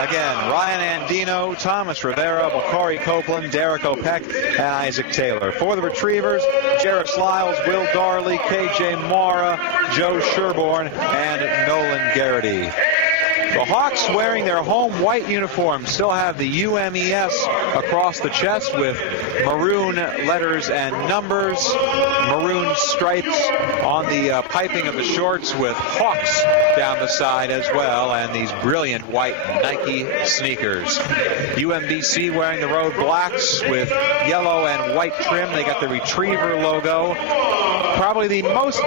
Again, Ryan Andino, Thomas Rivera, Bakari Copeland, Derek O'Peck, and Isaac Taylor. For the Retrievers, Jarris Lyles, Will Darley, KJ Mara, Joe Sherborne, and Nolan Garrity. The Hawks, wearing their home white uniforms, still have the UMES across the chest with maroon letters and numbers, maroon stripes on the piping of the shorts with Hawks down the side as well, and these brilliant white Nike sneakers. UMBC wearing the road blacks with yellow and white trim. They got the Retriever logo. Probably the most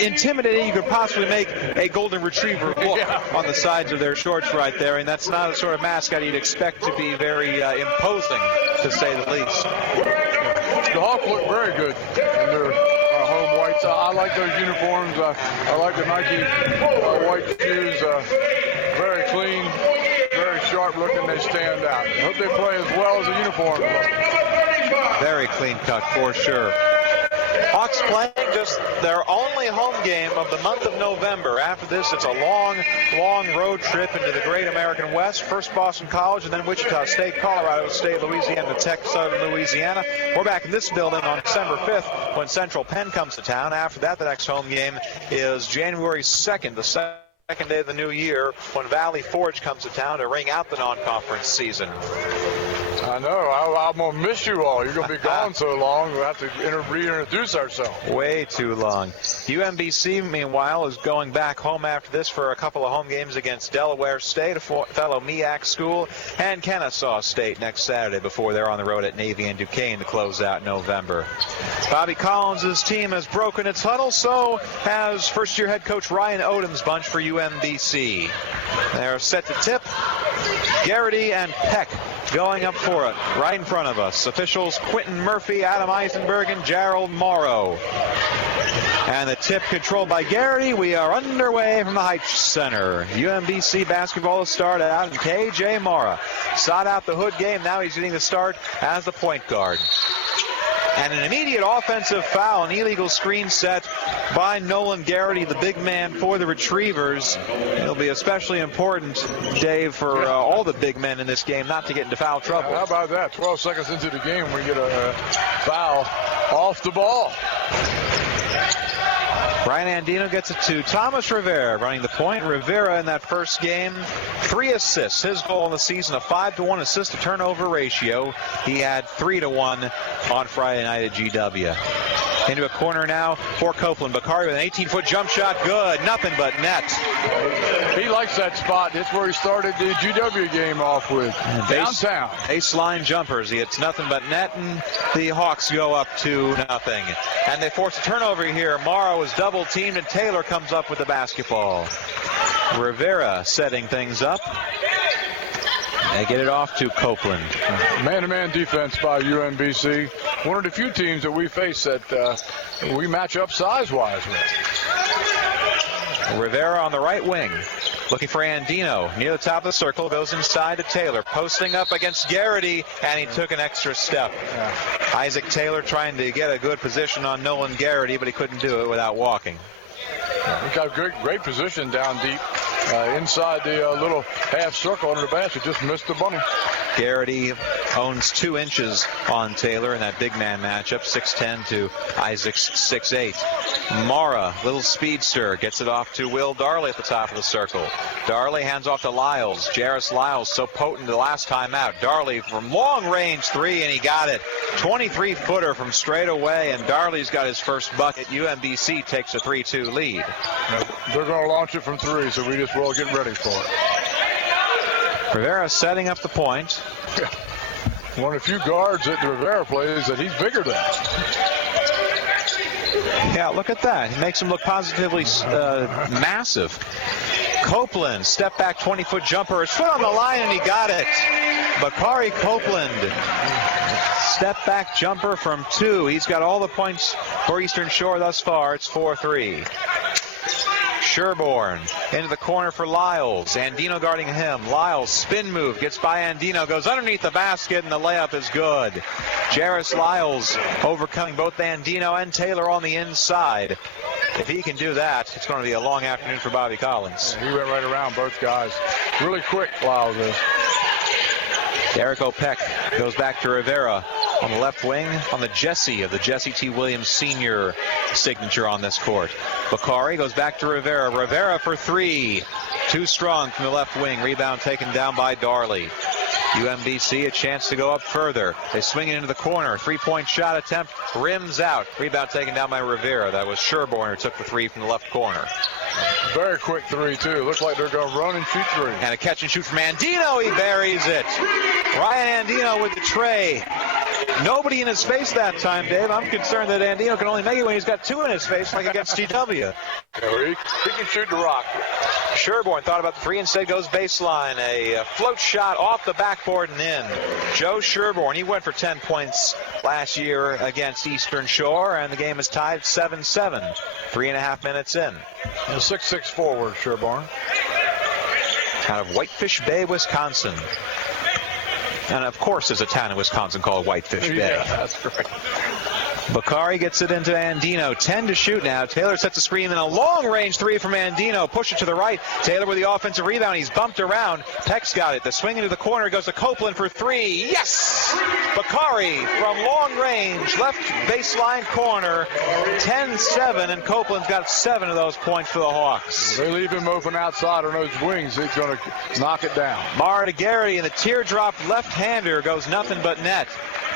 intimidating you could possibly make a golden retriever look on the sides of their shorts right there, and that's not a sort of mascot you'd expect to be very imposing, to say the least. The Hawks look very good in their home whites. I like those uniforms. I like the Nike white shoes. Very clean, very sharp looking. They stand out. I hope they play as well as the uniforms look. Very clean cut for sure. Hawks playing just their only home game of the month of November. After this, it's a long, long road trip into the great American West. First Boston College, and then Wichita State, Colorado State, Louisiana Tech, Southern Louisiana. We're back in this building on December 5th when Central Penn comes to town. After that, the next home game is January 2nd, the second day of the new year, when Valley Forge comes to town to ring out the non-conference season. I know. I'm going to miss you all. You're going to be gone so long. We'll have to reintroduce ourselves. Way too long. UMBC, meanwhile, is going back home after this for a couple of home games against Delaware State, a fellow MEAC school, and Kennesaw State next Saturday before they're on the road at Navy and Duquesne to close out November. Bobby Collins' team has broken its huddle, so has first-year head coach Ryan Odom's bunch for UMBC. They're set to tip. Garrity and Peck going up for it, right in front of us. Officials Quentin Murphy, Adam Eisenberg, and Gerald Morrow. And the tip controlled by Garrity. We are underway from the Heights Center. UMBC basketball has started out, and KJ Mara sought out the hood game. Now he's getting the start as the point guard. And an immediate offensive foul, an illegal screen set by Nolan Garrity, the big man for the Retrievers. It'll be especially important, Dave, for all the big men in this game not to get into foul trouble. How about that? 12 seconds into the game, we get a foul off the ball. Ryan Andino gets it to Thomas Rivera running the point. Rivera in that first game, 3 assists. His goal in the season, a 5-to-1 assist to turnover ratio. He had 3-to-1 on Friday night at GW. Into a corner now for Copeland. Bakari with an 18-foot jump shot. Good. Nothing but net. He likes that spot. That's where he started the GW game off with. Downtown. Baseline jumpers. He hits nothing but net, and the Hawks go up 2-0. And they force a turnover here. Morrow was double teamed, and Taylor comes up with the basketball. Rivera setting things up. They get it off to Copeland. Man-to-man defense by UMBC. One of the few teams that we face that we match up size-wise with. Rivera on the right wing. Looking for Andino. Near the top of the circle. Goes inside to Taylor. Posting up against Garrity, and he took an extra step. Isaac Taylor trying to get a good position on Nolan Garrity, but he couldn't do it without walking. He got great position down deep. Inside the little half circle under the basket, just missed the bunny. Garrity owns 2 inches on Taylor in that big man matchup, 6'10" to Isaac's 6'8". Mara, little speedster, gets it off to Will Darley at the top of the circle. Darley hands off to Lyles. Jarris Lyles, so potent the last time out. Darley from long range 3, and he got it. 23-footer from straight away, and Darley's got his first bucket. UMBC takes a 3-2 lead. They're going to launch it from 3, so we just will get ready for it. Rivera setting up the point. One of the few guards that Rivera plays that he's bigger than. Yeah, look at that. He makes him look positively massive. Copeland, step back 20-foot jumper. His foot on the line, and he got it. Bakari Copeland, step back jumper from 2. He's got all the points for Eastern Shore thus far. It's 4-3. Sherborne into the corner for Lyles. Andino guarding him. Lyles spin move, gets by Andino, goes underneath the basket, and the layup is good. Jarris Lyles overcoming both Andino and Taylor on the inside. If he can do that, it's going to be a long afternoon for Bobby Collins. He went right around both guys. Really quick, Lyles is. Derek O'Peck goes back to Rivera on the left wing on the Jesse of the Jesse T. Williams Sr. signature on this court. Bakari goes back to Rivera. Rivera for three. Too strong from the left wing. Rebound taken down by Darley. UMBC a chance to go up further. They swing it into the corner. Three-point shot attempt. Rims out. Rebound taken down by Rivera. That was Sherborne who took the three from the left corner. Very quick three, too. Looks like they're going to run and shoot three. And a catch and shoot from Andino. He buries it. Ryan Andino with the tray. Nobody in his face that time, Dave. I'm concerned that Andino can only make it when he's got two in his face, like against GW. Yeah, he can shoot the rock. Sherborne thought about the three, instead goes baseline. A float shot off the backboard and in. Joe Sherborne, he went for 10 points last year against Eastern Shore, and the game is tied 7-7. 3.5 minutes in. And a 6'6" forward, Sherborne. Out of Whitefish Bay, Wisconsin. And of course there's a town in Wisconsin called Whitefish Bay. Yeah, that's right. Bakari gets it into Andino. 10 to shoot now. Taylor sets a screen and a long-range three from Andino. Push it to the right. Taylor with the offensive rebound. He's bumped around. Peck's got it. The swing into the corner goes to Copeland for three. Yes! Bakari from long range. Left baseline corner. 10-7, and Copeland's got 7 of those points for the Hawks. They leave him open outside on those wings. He's going to knock it down. Mara Garrity, and the teardrop left-hander goes nothing but net.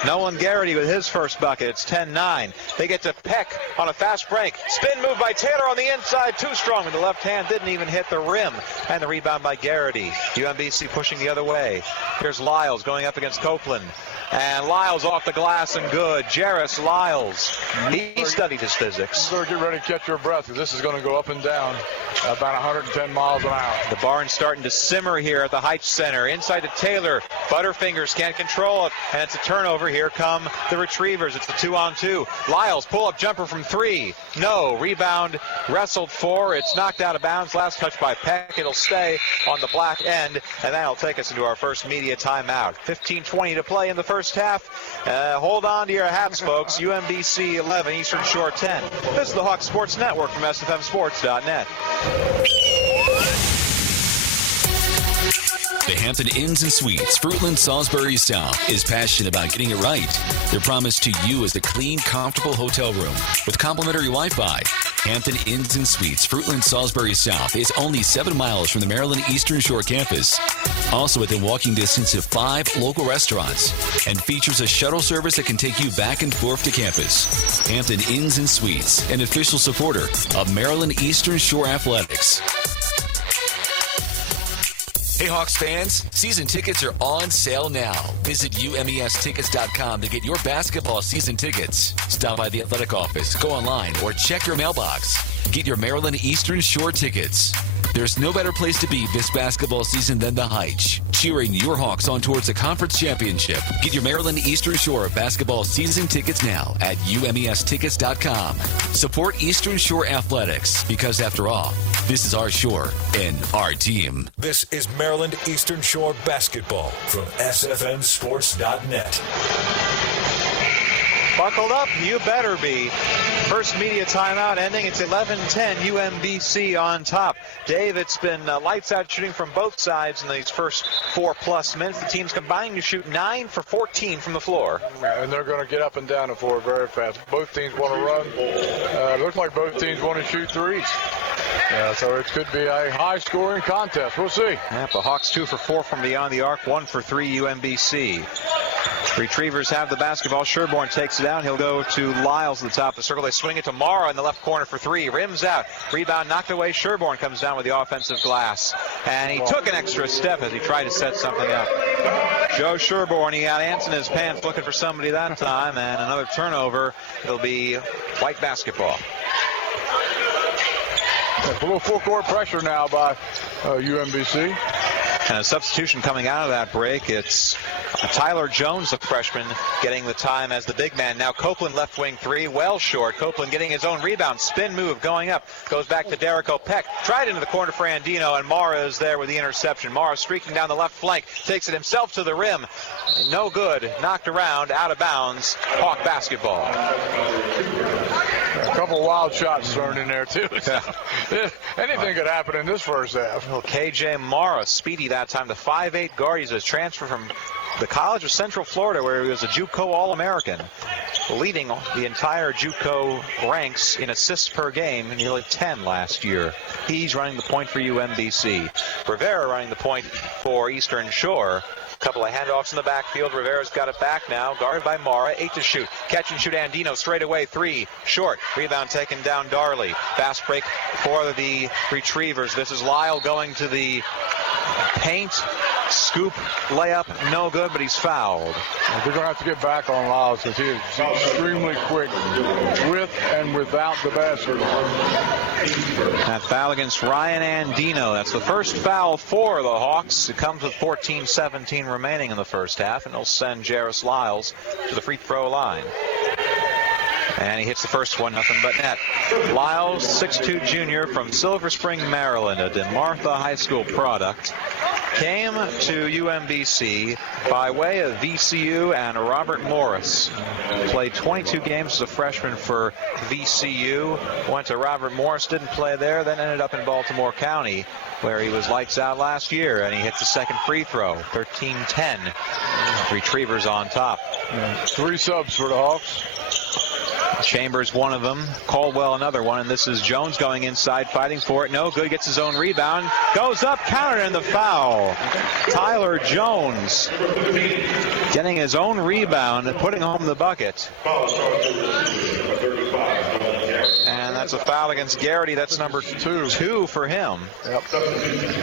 Nolan Garrity with his first bucket. It's 10-9. They get to Peck on a fast break. Spin move by Taylor on the inside. Too strong with the left hand. Didn't even hit the rim. And the rebound by Garrity. UMBC pushing the other way. Here's Lyles going up against Copeland. And Lyles off the glass and good. Jarris Lyles. He studied his physics. You better get ready to catch your breath, because this is going to go up and down about 110 miles an hour. The barn's starting to simmer here at the Heights Center. Inside to Taylor. Butterfingers can't control it. And it's a turnover. Here come the Retrievers. It's a 2-on-2. Lyles, pull-up jumper from three. No. Rebound wrestled for. It's knocked out of bounds. Last touch by Peck. It'll stay on the black end. And that'll take us into our first media timeout. 15:20 to play in the first half. Hold on to your hats, folks. UMBC 11, Eastern Shore 10. This is the Hawks Sports Network from SFMSports.net. The Hampton Inns and Suites, Fruitland, Salisbury South, is passionate about getting it right. Their promise to you is a clean, comfortable hotel room with complimentary Wi-Fi. Hampton Inns and Suites, Fruitland, Salisbury South, is only 7 miles from the Maryland Eastern Shore campus. Also within walking distance of 5 local restaurants, and features a shuttle service that can take you back and forth to campus. Hampton Inns and Suites, an official supporter of Maryland Eastern Shore Athletics. Hey Hawks fans, season tickets are on sale now. Visit UMEStickets.com to get your basketball season tickets. Stop by the athletic office, go online, or check your mailbox. Get your Maryland Eastern Shore tickets. There's no better place to be this basketball season than the Heights, cheering your Hawks on towards the conference championship. Get your Maryland Eastern Shore basketball season tickets now at UMEStickets.com. Support Eastern Shore Athletics, because after all, this is our shore and our team. This is Maryland Eastern Shore basketball from SFMSports.net. Buckled up, you better be. First media timeout ending. It's 11-10, UMBC on top. Dave, it's been lights out shooting from both sides in these first 4+ minutes. The team's combining to shoot 9 for 14 from the floor. And they're going to get up and down the floor very fast. Both teams want to run. It looks like both teams want to shoot threes. So it could be a high-scoring contest. We'll see. Yeah, the Hawks 2 for 4 from beyond the arc, 1 for 3 UMBC. Retrievers have the basketball. Sherborne takes it down. He'll go to Lyles at the top of the circle. They swing it to Mara in the left corner for 3. Rims out. Rebound knocked away. Sherborne comes down with the offensive glass. And he took an extra step as he tried to set something up. Joe Sherborne, he had ants in his pants looking for somebody that time. And another turnover. It'll be White basketball. A little full-court pressure now by UMBC. And a substitution coming out of that break. It's Tyler Jones, the freshman, getting the time as the big man. Now Copeland left wing 3, well short. Copeland getting his own rebound. Spin move going up. Goes back to Derek O'Peck. Tried into the corner for Andino, and Mara is there with the interception. Mara streaking down the left flank. Takes it himself to the rim. No good. Knocked around. Out of bounds. Hawk basketball. A couple wild shots thrown in there, too. So, anything could happen in this first half. Well, KJ Mara, speedy that time, the 5'8" guard. He's a transfer from the College of Central Florida, where he was a JUCO All-American, leading the entire JUCO ranks in assists per game, nearly 10 last year. He's running the point for UMBC. Rivera running the point for Eastern Shore. Couple of handoffs in the backfield. Rivera's got it back now, guarded by Mara. 8 to shoot. Catch and shoot. Andino straight away. 3 short. Rebound taken down. Darley. Fast break for the Retrievers. This is Lyle going to the paint. Scoop layup, no good, but he's fouled. They're going to have to get back on Lyles because he is extremely quick with and without the basket. That foul against Ryan Andino. That's the first foul for the Hawks. It comes with 14-17 remaining in the first half, and it'll send Jairus Lyles to the free throw line. And he hits the first one, nothing but net. Lyles, 6'2" junior from Silver Spring, Maryland, a DeMartha High School product, came to UMBC by way of VCU and Robert Morris. Played 22 games as a freshman for VCU. Went to Robert Morris, didn't play there, then ended up in Baltimore County, where he was lights out last year, and he hits the second free throw. 13-10. Retrievers on top. 3 subs for the Hawks. Chambers one of them, Caldwell another one, and this is Jones going inside, fighting for it. No good, gets his own rebound, goes up, countered, and the foul. Tyler Jones getting his own rebound and putting home the bucket. And that's a foul against Garrity. That's number 2 for him. Yep.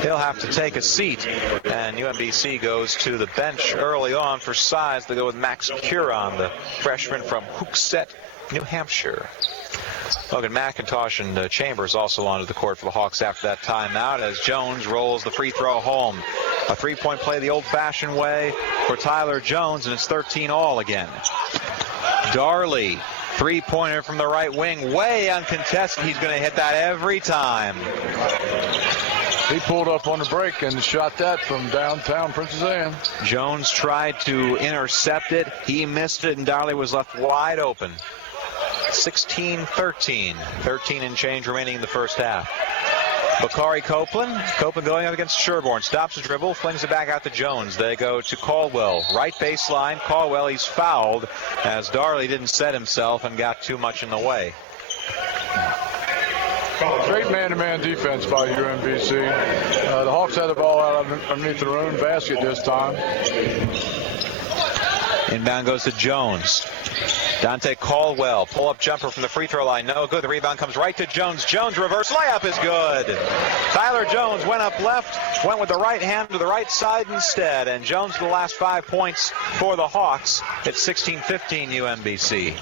He'll have to take a seat. And UMBC goes to the bench early on for size. They go with Max Curon, the freshman from Hooksett, New Hampshire. Logan McIntosh and Chambers also onto the court for the Hawks after that timeout as Jones rolls the free throw home. A 3-point play the old-fashioned way for Tyler Jones, and it's 13-all again. Darley, 3-pointer from the right wing, way uncontested. He's going to hit that every time. He pulled up on the break and shot that from downtown Princess Anne. Jones tried to intercept it. He missed it, and Darley was left wide open. 16-13. 13 and change remaining in the first half. Bakari Copeland. Copeland going up against Sherborne. Stops the dribble, flings it back out to Jones. They go to Caldwell. Right baseline. Caldwell, he's fouled as Darley didn't set himself and got too much in the way. Great man-to-man defense by UMBC. The Hawks had the ball out underneath their own basket this time. Inbound goes to Jones. Dante Caldwell, pull-up jumper from the free throw line. No good. The rebound comes right to Jones. Jones reverse layup is good. Tyler Jones went up left, went with the right hand to the right side instead. And Jones the last 5 points for the Hawks. It's 16-15 UMBC.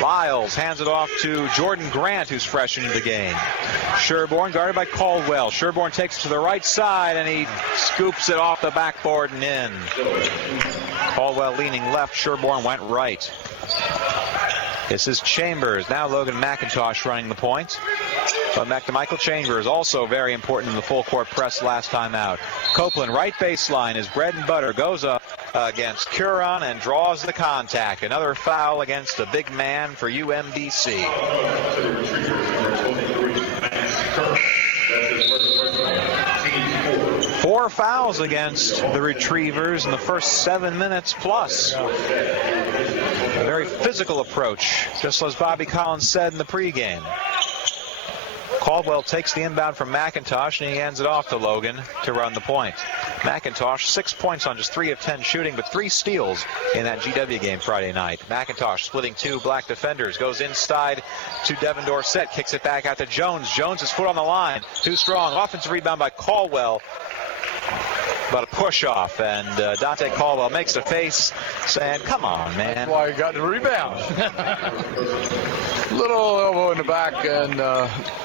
Lyles hands it off to Jordan Grant, who's fresh into the game. Sherborne guarded by Caldwell. Sherborne takes it to the right side, and he scoops it off the backboard and in. Caldwell leaning left. Sherborne went right. This is Chambers. Now Logan McIntosh running the point. But back to Michael Chambers, also very important in the full court press last time out. Copeland, right baseline, is bread and butter, goes up against Curon and draws the contact. Another foul against a big man for UMBC. 4 fouls against the Retrievers in the first 7 minutes plus. A very physical approach, just as Bobby Collins said in the pregame. Caldwell takes the inbound from McIntosh, and he hands it off to Logan to run the point. McIntosh, 6 points on just 3 of 10 shooting, but 3 steals in that GW game Friday night. McIntosh splitting 2 black defenders, goes inside to Devin Dorsett, kicks it back out to Jones. Jones is foot on the line, too strong. Offensive rebound by Caldwell, but a push-off, and Dante Caldwell makes a face saying, come on, man. That's why he got the rebound. Little elbow in the back, and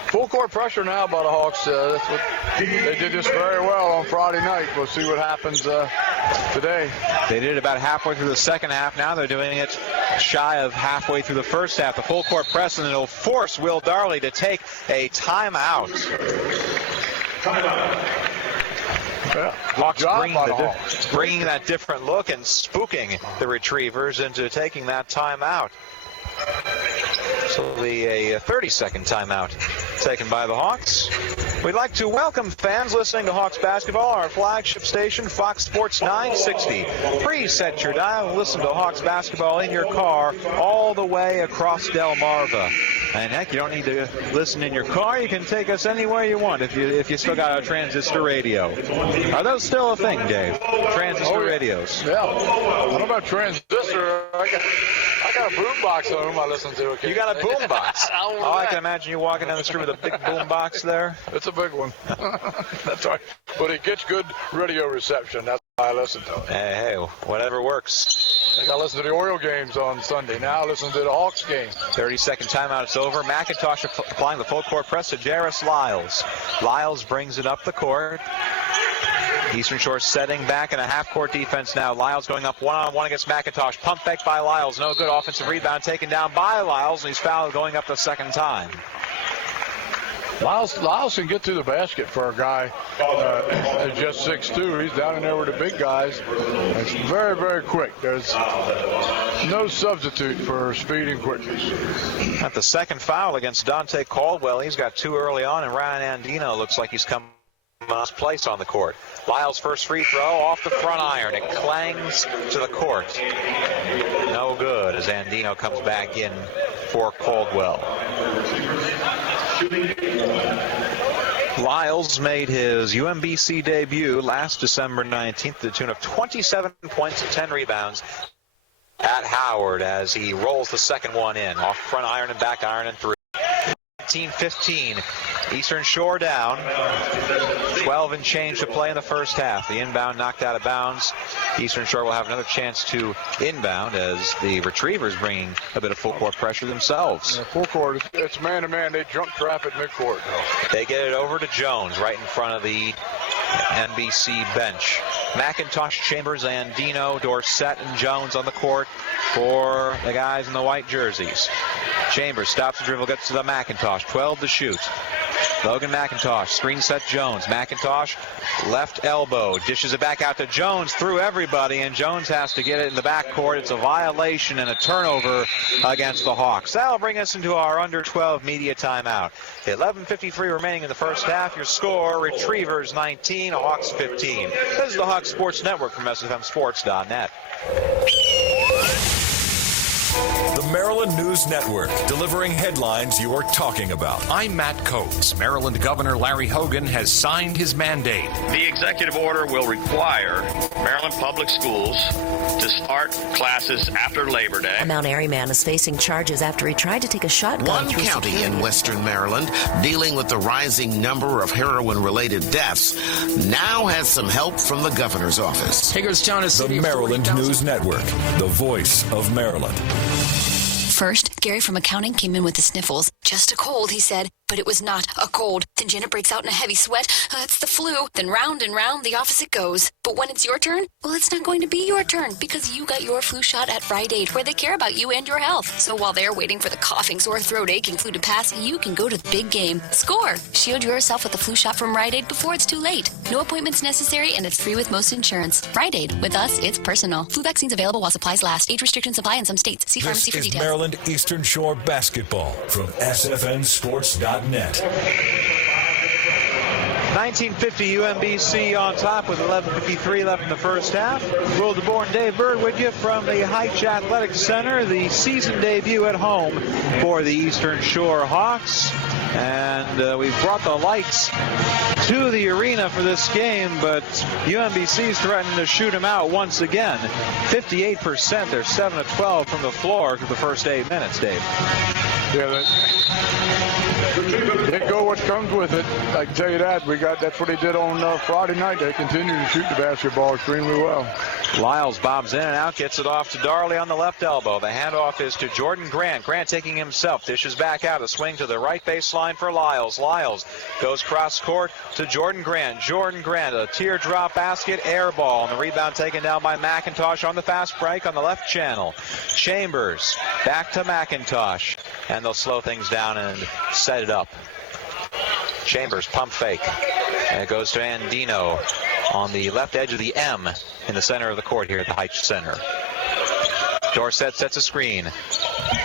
full court pressure now by the Hawks. That's what they did this very well on Friday night. We'll see what happens today. They did it about halfway through the second half. Now they're doing it shy of halfway through the first half. The full court press, and it'll force Will Darley to take a timeout. Yeah, Hawks bringing that different look and spooking the Retrievers into taking that timeout. This will be a 30-second timeout taken by the Hawks. We'd like to welcome fans listening to Hawks basketball, our flagship station, Fox Sports 960. Preset your dial and listen to Hawks basketball in your car all the way across Delmarva. And heck, you don't need to listen in your car. You can take us anywhere you want if you still got a transistor radio. Are those still a thing, Dave? Transistor radios. Yeah. I don't know about transistor. I got a boom box at home I listen to. Okay. You got a boom box? I can imagine you walking down the street with a big boom box there. It's a big one. That's right. But it gets good radio reception. That's why I listen to it. Hey, whatever works. I listen to the Oriole games on Sunday. Now I listen to the Hawks game. 30-second timeout is over. McIntosh applying the full court press to Jairus Lyles. Lyles brings it up the court. Eastern Shore setting back in a half-court defense now. Lyles going up one-on-one against McIntosh. Pump fake by Lyles. No good. Offensive rebound taken down by Lyles, and he's fouled going up the second time. Lyles can get to the basket for a guy at just 6'2". He's down in there with the big guys. It's very, very quick. There's no substitute for speed and quickness. At the second foul against Dante Caldwell. He's got two early on, and Ryan Andino looks like he's come his place on the court. Lyles' first free throw off the front iron. It clangs to the court. No good as Andino comes back in for Caldwell. Lyles made his UMBC debut last December 19th to the tune of 27 points and 10 rebounds at Howard as he rolls the second one in. Off front iron and back iron and through. 19-15. Eastern Shore down. 12 and change to play in the first half. The inbound knocked out of bounds. Eastern Shore will have another chance to inbound as the Retrievers bringing a bit of full court pressure themselves. Yeah, full court, it's man-to-man. They jump trap at midcourt. They get it over to Jones right in front of the NBC bench. McIntosh, Chambers, Andino, Dorsett, and Jones on the court for the guys in the white jerseys. Chambers stops the dribble, gets to the McIntosh. 12 to shoot. Logan McIntosh, screen set Jones. McIntosh, left elbow, dishes it back out to Jones through everybody, and Jones has to get it in the backcourt. It's a violation and a turnover against the Hawks. That'll bring us into our under 12 media timeout. 11:53 remaining in the first half. Your score, Retrievers 19, Hawks 15. This is the Hawks Sports Network from SFMSports.net. The Maryland News Network, delivering headlines you are talking about. I'm Matt Coates. Maryland Governor Larry Hogan has signed his mandate. The executive order will require Maryland Public Schools to start classes after Labor Day. A Mount Airy man is facing charges after he tried to take a shotgun. One county in western Maryland dealing with the rising number of heroin-related deaths now has some help from the governor's office. Hagerstown is The Maryland News Network, the voice of Maryland. First, Gary from accounting came in with the sniffles. Just a cold, he said, but it was not a cold. Then Janet breaks out in a heavy sweat. It's the flu. Then round and round the office it goes. But when it's your turn, well, it's not going to be your turn because you got your flu shot at Rite Aid, where they care about you and your health. So while they're waiting for the coughing, sore throat, aching flu to pass, you can go to the big game. Score! Shield yourself with the flu shot from Rite Aid before it's too late. No appointments necessary, and it's free with most insurance. Rite Aid. With us, it's personal. Flu vaccines available while supplies last. Age restrictions apply in some states. See pharmacy for This is details. Maryland Eastern Shore basketball from SFNSports.net. 1950 UMBC on top with 11:53 left in the first half. Will DeBoer and Dave Bird with you from the Heitch Athletic Center. The season debut at home for the Eastern Shore Hawks. And we've brought the lights to the arena for this game, but UMBC's threatening to shoot them out once again. 58%. They're 7 of 12 from the floor for the first 8 minutes, Dave. Yeah, they go what comes with it. I can tell you that. That's what they did on Friday night. They continue to shoot the basketball extremely well. Lyles bobs in and out, gets it off to Darley on the left elbow. The handoff is to Jordan Grant. Grant taking himself, dishes back out, a swing to the right baseline for Lyles. Lyles goes cross court to Jordan Grant. Jordan Grant, a teardrop basket, air ball, and the rebound taken down by McIntosh on the fast break on the left channel. Chambers back to McIntosh, and they'll slow things down and set it up. Chambers pump fake, and it goes to Andino on the left edge of the M in the center of the court here at the Heitch Center. Dorsett sets a screen.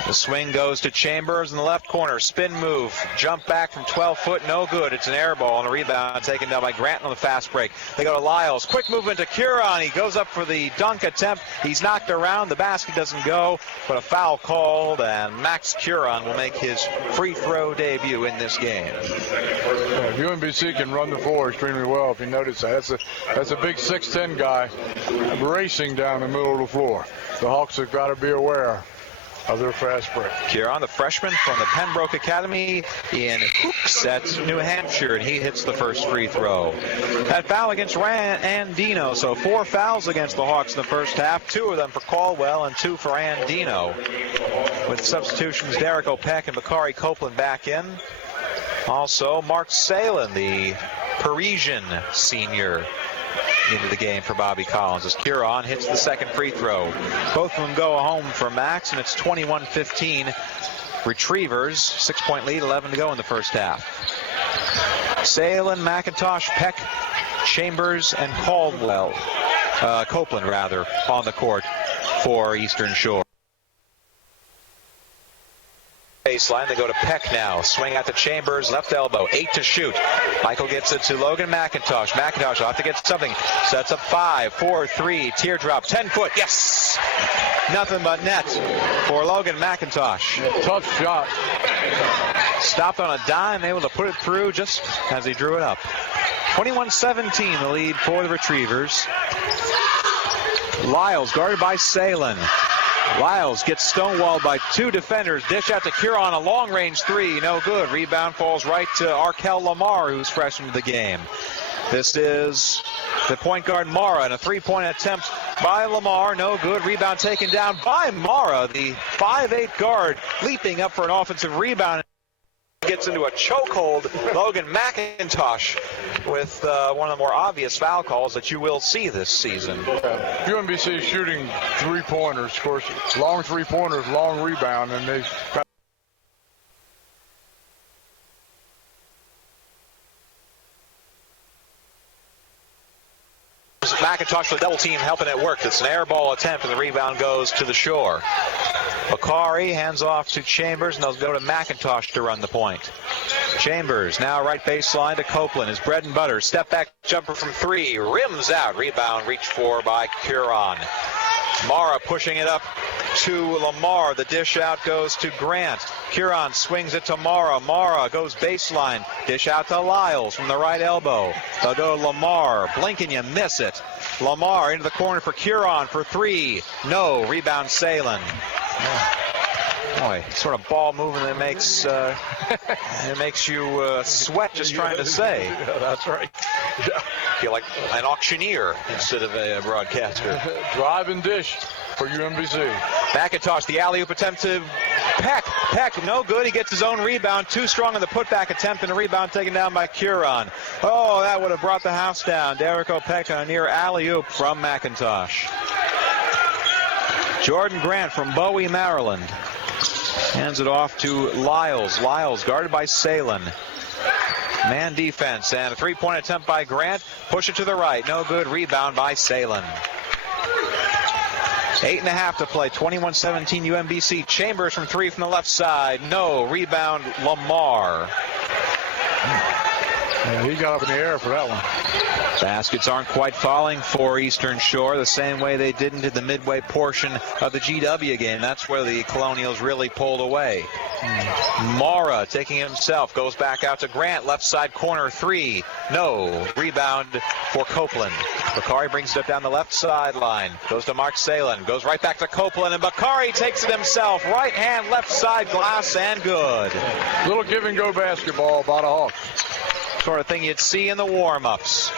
The swing goes to Chambers in the left corner. Spin move. Jump back from 12 foot. No good. It's an air ball and a rebound taken down by Grant on the fast break. They go to Lyles. Quick movement to Curon. He goes up for the dunk attempt. He's knocked around. The basket doesn't go, but a foul called, and Max Curon will make his free throw debut in this game. Yeah, UMBC can run the floor extremely well, if you notice that. That's a big 6'10" guy racing down the middle of the floor. The Hawks have got to be aware of their fast break. Curon, the freshman from the Pembroke Academy in Hooks at New Hampshire, and he hits the first free throw. That foul against Andino, so 4 fouls against the Hawks in the first half, 2 of them for Caldwell and 2 for Andino. With substitutions, Derek O'Peck and Bakari Copeland back in. Also, Mark Salin, the Parisian senior, into the game for Bobby Collins as Curon hits the second free throw. Both of them go home for Max, and it's 21-15. Retrievers, 6-point lead, 11 to go in the first half. Salin, McIntosh, Peck, Chambers, and Copeland on the court for Eastern Shore. Baseline, they go to Peck now. Swing out to Chambers, left elbow, 8 to shoot. Michael gets it to Logan McIntosh. McIntosh will have to get something. Sets up 5, 4, 3, teardrop, 10 foot. Yes! Nothing but net for Logan McIntosh. Tough shot. Stopped on a dime, able to put it through just as he drew it up. 21-17, the lead for the Retrievers. Lyles guarded by Salin. Lyles gets stonewalled by 2 defenders. Dish out to Curon, a long-range 3, no good. Rebound falls right to Arkel Lamar, who's fresh into the game. This is the point guard Mara, and a 3-point attempt by Lamar, no good. Rebound taken down by Mara, the 5'8" guard, leaping up for an offensive rebound. Gets into a chokehold. Logan McIntosh with one of the more obvious foul calls that you will see this season. Yeah. UMBC shooting 3-pointers, of course, long 3-pointers, long rebound, and they got McIntosh for the double team helping it work. It's an air ball attempt, and the rebound goes to the Shore. Bakari hands off to Chambers, and they'll go to McIntosh to run the point. Chambers now right baseline to Copeland. His bread and butter. Step back jumper from 3. Rims out. Rebound reached for by Curon. Mara pushing it up to Lamar. The dish out goes to Grant. Curon swings it to Mara. Mara goes baseline. Dish out to Lyles from the right elbow. They'll go to Lamar. Blink and you miss it. Lamar into the corner for Curon for 3. No. Rebound Salin. Boy, sort of ball movement that makes it makes you sweat just trying to say. Yeah, that's right. Yeah. Feel like an auctioneer instead of a broadcaster. Drive and dish for UMBC. McIntosh, the alley-oop attempt to Peck. Peck, no good. He gets his own rebound. Too strong on the putback attempt, and a rebound taken down by Curon. Oh, that would have brought the house down. Derek O'Peck on a near alley-oop from McIntosh. Jordan Grant from Bowie, Maryland. Hands it off to Lyles. Lyles guarded by Salin. Man defense, and a 3-point attempt by Grant. Push it to the right. No good. Rebound by Salin. 8.5 to play. 21-17 UMBC. Chambers from 3 from the left side. No. Rebound Lamar. Yeah, he got up in the air for that one. Baskets aren't quite falling for Eastern Shore the same way they didn't in the midway portion of the GW game. That's where the Colonials really pulled away. Mara taking it himself, goes back out to Grant, left side corner 3. No. Rebound for Copeland. Bakari brings it up down the left sideline. Goes to Mark Salin, goes right back to Copeland, and Bakari takes it himself. Right hand, left side glass, and good. Little give and go basketball by the Hawks. Sort of thing you'd see in the warm-ups.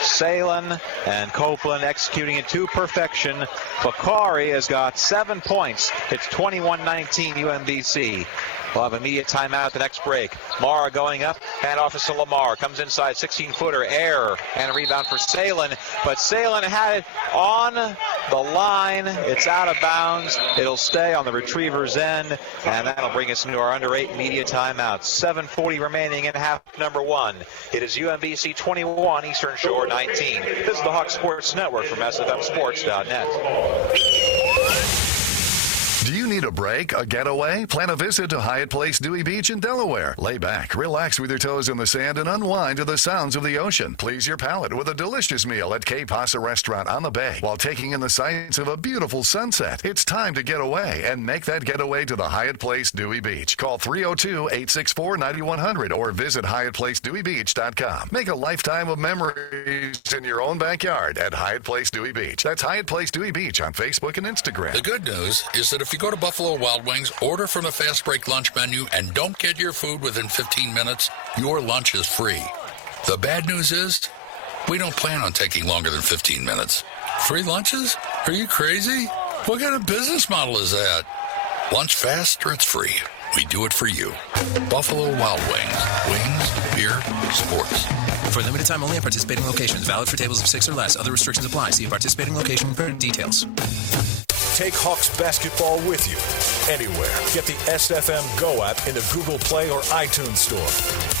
Salin and Copeland executing it to perfection. Bakari has got 7 points. It's 21-19 UMBC. We'll have immediate timeout at the next break. Mara going up, handoff is to Lamar. Comes inside, 16-footer, air, and a rebound for Salin. But Salin had it on the line. It's out of bounds. It'll stay on the Retrievers' end, and that'll bring us into our under 8 immediate timeout. 7:40 remaining in half number 1. It is UMBC 21, Eastern Shore 19. This is the Hawk Sports Network from SFMSports.net. Do you need a break, a getaway? Plan a visit to Hyatt Place Dewey Beach in Delaware. Lay back, relax with your toes in the sand, and unwind to the sounds of the ocean. Please your palate with a delicious meal at Cape Pasa Restaurant on the bay while taking in the sights of a beautiful sunset. It's time to get away and make that getaway to the Hyatt Place Dewey Beach. Call 302-864-9100 or visit HyattPlaceDeweyBeach.com. Make a lifetime of memories in your own backyard at Hyatt Place Dewey Beach. That's Hyatt Place Dewey Beach on Facebook and Instagram. The good news is that if you go to Buffalo Wild Wings, order from the fast break lunch menu, and don't get your food within 15 minutes, your lunch is free. The bad news is we don't plan on taking longer than 15 minutes. Free lunches? Are you crazy? What kind of business model is that? Lunch fast or it's free. We do it for you. Buffalo Wild Wings. Wings, beer, sports. For limited time only at participating locations. Valid for tables of 6 or less. Other restrictions apply. See a participating location for details. Take Hawks basketball with you anywhere. Get the SFM Go app in the Google Play or iTunes Store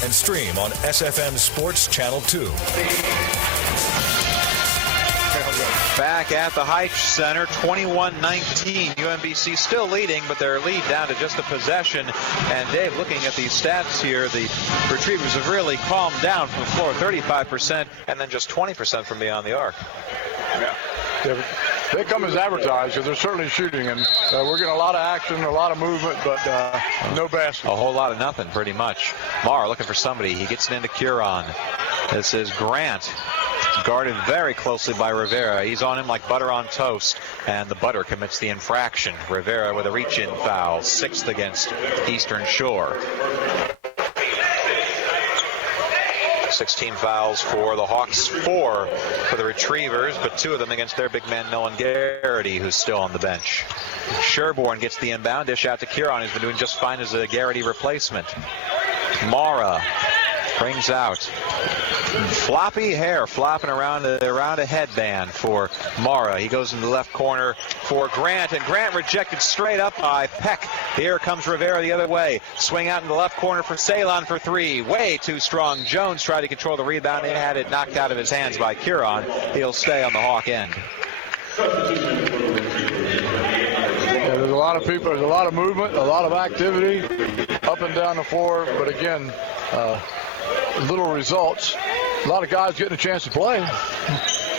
and stream on SFM Sports Channel 2. Back at the Heights Center, 21-19. UMBC still leading, but their lead down to just a possession. And Dave, looking at these stats here, the Retrievers have really calmed down from the floor, 35%, and then just 20% from beyond the arc. Yeah. They come as advertised because they're certainly shooting, and we're getting a lot of action, a lot of movement, but no basket. A whole lot of nothing, pretty much. Marr looking for somebody. He gets it into Curon. This is Grant, guarded very closely by Rivera. He's on him like butter on toast, and the butter commits the infraction. Rivera with a reach-in foul, 6th against Eastern Shore. 16 fouls for the Hawks, 4 for the Retrievers, but 2 of them against their big man Nolan Garrity, who's still on the bench. Sherborne gets the inbound, dish out to Curon, who's been doing just fine as a Garrity replacement. Mara brings out floppy hair flopping around a headband for Mara. He goes in the left corner for Grant, and Grant rejected straight up by Peck. Here comes Rivera the other way. Swing out in the left corner for Ceylon for 3. Way too strong. Jones tried to control the rebound and had it knocked out of his hands by Curon. He'll stay on the Hawk end. Yeah, there's a lot of people, there's a lot of movement, a lot of activity up and down the floor, but again, little results. A lot of guys getting a chance to play.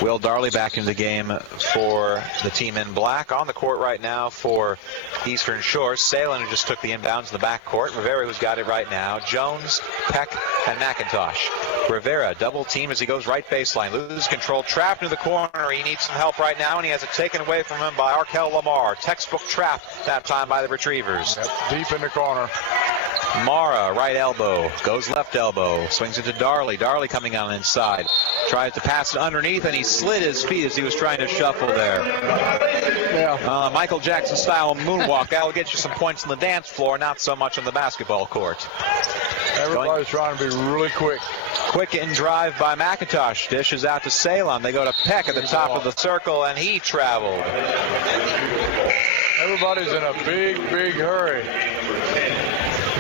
Will Darley back in the game for the team in black. On the court right now for Eastern Shore. Salin, who just took the inbounds in the backcourt. Rivera, who's got it right now. Jones, Peck, and McIntosh. Rivera double team as he goes right baseline. Loses control, trapped into the corner. He needs some help right now, and he has it taken away from him by Arkel Lamar. Textbook trap that time by the Retrievers. Yep, deep in the corner. Mara, right elbow, goes left elbow, swings it to Darley. Darley coming on inside. Tries to pass it underneath, and he slid his feet as he was trying to shuffle there. Yeah. Michael Jackson style moonwalk. That'll get you some points on the dance floor, not so much on the basketball court. Everybody's trying to be really quick. Quick in drive by McIntosh. Dishes out to Salem. They go to Peck at the top of the circle, and he traveled. Everybody's in a big, big hurry.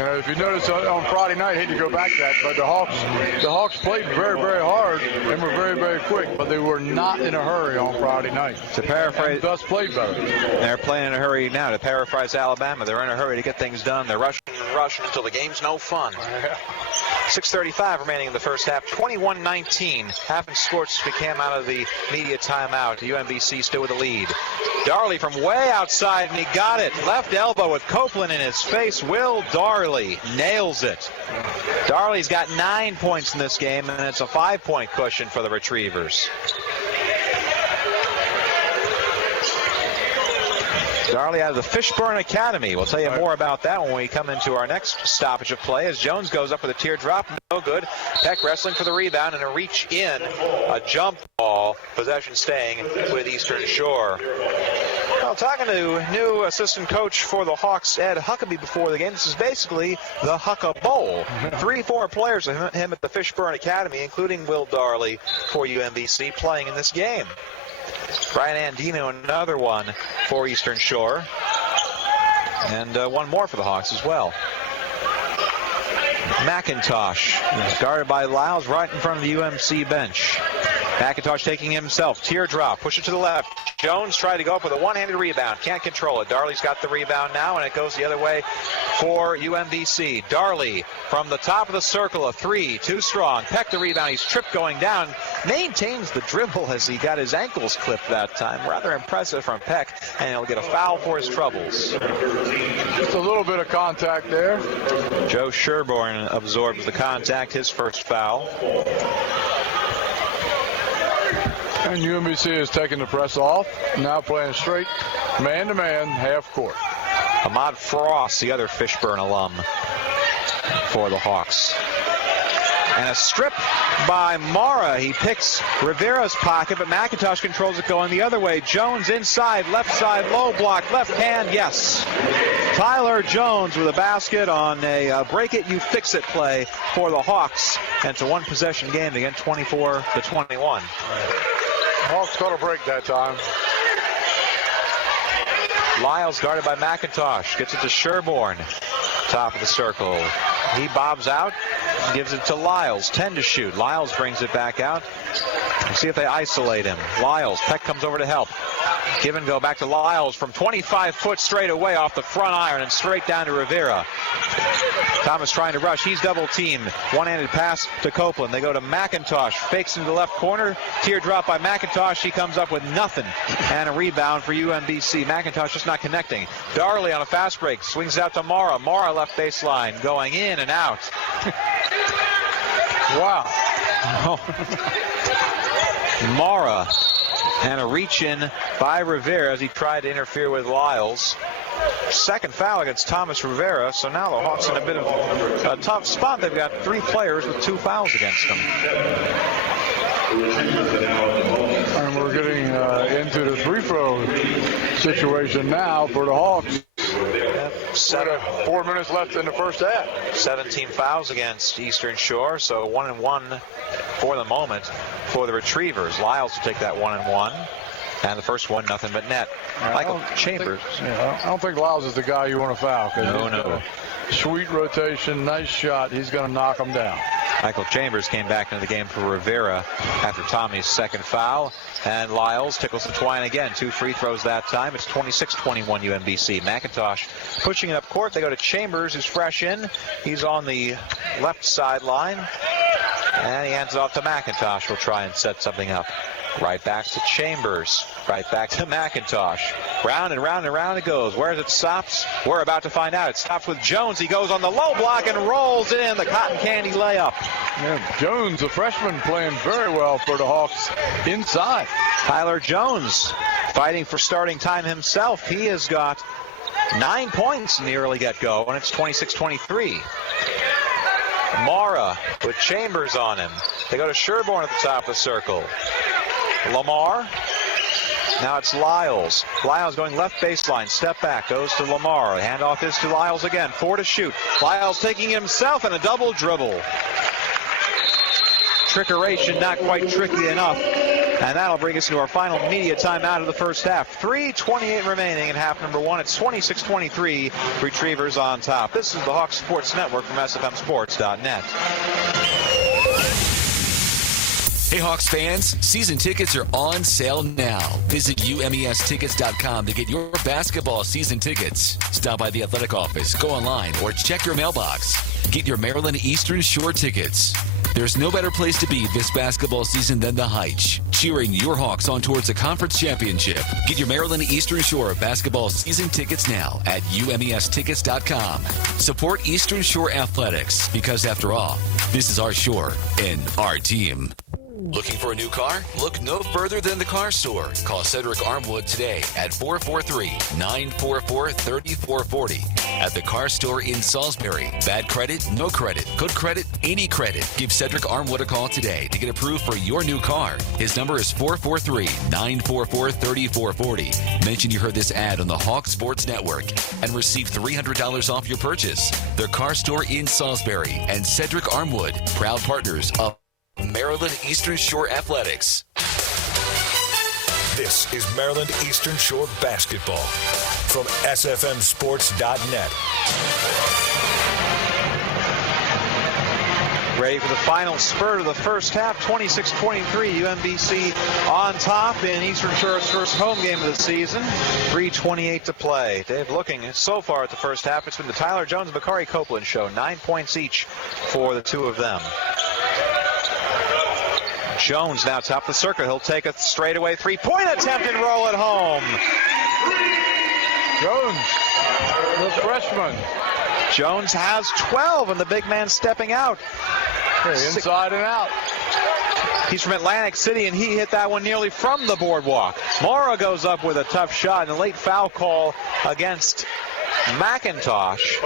If you notice on Friday night, I hate to go back to that, but the Hawks played very, very hard and were very, very quick, but they were not in a hurry on Friday night. To paraphrase, and thus played better. They're playing in a hurry now. To paraphrase Alabama, they're in a hurry to get things done. They're rushing and rushing until the game's no fun. 6:35 remaining in the first half. 21-19. Haven't scored since we came out of the media timeout. UMBC still with the lead. Darley from way outside, and he got it. Left elbow with Copeland in his face. Will Darley nails it. Darley's got 9 points in this game, and it's a 5-point cushion for the Retrievers. Darley out of the Fishburne Academy. We'll tell you more about that when we come into our next stoppage of play as Jones goes up with a teardrop. No good. Peck wrestling for the rebound and a reach in. A jump ball. Possession staying with Eastern Shore. Well, talking to new assistant coach for the Hawks, Ed Huckabee, before the game, this is basically the Hucka Bowl. 3 former players of him at the Fishburne Academy, including Will Darley for UMBC, playing in this game. Brian Andino, another one for Eastern Shore. And one more for the Hawks as well. McIntosh, guarded by Lyles right in front of the UMC bench. McIntosh taking himself. Teardrop. Push it to the left. Jones tried to go up with a one-handed rebound. Can't control it. Darley's got the rebound now, and it goes the other way for UMBC. Darley from the top of the circle. A three. Too strong. Peck the rebound. He's tripped going down. Maintains the dribble as he got his ankles clipped that time. Rather impressive from Peck, and he'll get a foul for his troubles. Just a little bit of contact there. Joe Sherborne absorbs the contact, his first foul. And UMBC is taking the press off. Now playing straight man-to-man half court. Ahmad Frost, the other Fishburne alum for the Hawks. And a strip by Mara. He picks Rivera's pocket, but McIntosh controls it going the other way. Jones inside, left side, low block, left hand, yes. Tyler Jones with a basket on a break-it-you-fix-it play for the Hawks. And it's a one-possession game again, 24-21. Hawks got a break that time. Lyles guarded by McIntosh. Gets it to Sherborne. Top of the circle. He bobs out. Gives it to Lyles. 10 to shoot. Lyles brings it back out. Let's see if they isolate him. Lyles. Peck comes over to help. Give and go back to Lyles from 25 foot straight away off the front iron and straight down to Rivera. Thomas trying to rush. He's double teamed. One-handed pass to Copeland. They go to McIntosh. Fakes into the left corner. Teardrop by McIntosh. He comes up with nothing. And a rebound for UMBC. McIntosh just not connecting. Darley on a fast break. Swings out to Mara. Mara left baseline. Going in and out. Wow. Mara. And a reach in by Rivera as he tried to interfere with Lyles. Second foul against Thomas Rivera, so now the Hawks in a bit of a tough spot. They've got three players with 2 fouls against them. And we're getting into the free throw situation now for the Hawks. 4 minutes left in the first half. 17 fouls against Eastern Shore, so 1-1 for the moment for the Retrievers. Lyles will take that 1-1. And the first one, nothing but net. Michael Chambers. I don't think Lyles is the guy you want to foul. No. Sweet rotation, nice shot. He's going to knock him down. Michael Chambers came back into the game for Rivera after Tommy's second foul. And Lyles tickles the twine again. 2 free throws that time. It's 26-21 UMBC. McIntosh pushing it up court. They go to Chambers, who's fresh in. He's on the left sideline. And he hands it off to McIntosh. We'll try and set something up. Right back to Chambers. Right back to McIntosh. Round and round and round it goes. Where it stops, we're about to find out. It stops with Jones. He goes on the low block and rolls in the cotton candy layup. Yeah, Jones, a freshman, playing very well for the Hawks inside. Tyler Jones fighting for starting time himself. He has got 9 points in the early get-go, and it's 26-23. Mara with Chambers on him. They go to Sherborne at the top of the circle. Lamar. Now it's Lyles. Lyles going left baseline. Step back. Goes to Lamar. Handoff is to Lyles again. 4 to shoot. Lyles taking himself and a double dribble. Trickeration not quite tricky enough. And that'll bring us into our final media timeout of the first half. 3:28 remaining in half number 1. It's 26-23. Retrievers on top. This is the Hawks Sports Network from SFMSports.net. Hey, Hawks fans, season tickets are on sale now. Visit UMEStickets.com to get your basketball season tickets. Stop by the athletic office, go online, or check your mailbox. Get your Maryland Eastern Shore tickets. There's no better place to be this basketball season than the Heights, cheering your Hawks on towards a conference championship. Get your Maryland Eastern Shore basketball season tickets now at UMEStickets.com. Support Eastern Shore Athletics, because after all, this is our shore and our team. Looking for a new car? Look no further than the car store. Call Cedric Armwood today at 443-944-3440. At the car store in Salisbury. Bad credit, no credit, good credit, any credit. Give Cedric Armwood a call today to get approved for your new car. His number is 443-944-3440. Mention you heard this ad on the Hawk Sports Network and receive $300 off your purchase. The car store in Salisbury and Cedric Armwood, proud partners of Maryland Eastern Shore Athletics. This is Maryland Eastern Shore basketball from SFMSports.net. Ready for the final spurt of the first half, 26-23. UMBC on top in Eastern Shore's first home game of the season. 3:28 to play. Dave, looking so far at the first half, it's been the Tyler Jones and Bakari Copeland show. 9 points each for the two of them. Jones now top the circle. He'll take a straightaway three-point attempt and roll it home. Jones, the freshman. Jones has 12, and the big man stepping out. Inside and out. He's from Atlantic City, and he hit that one nearly from the boardwalk. Mara goes up with a tough shot, and a late foul call against McIntosh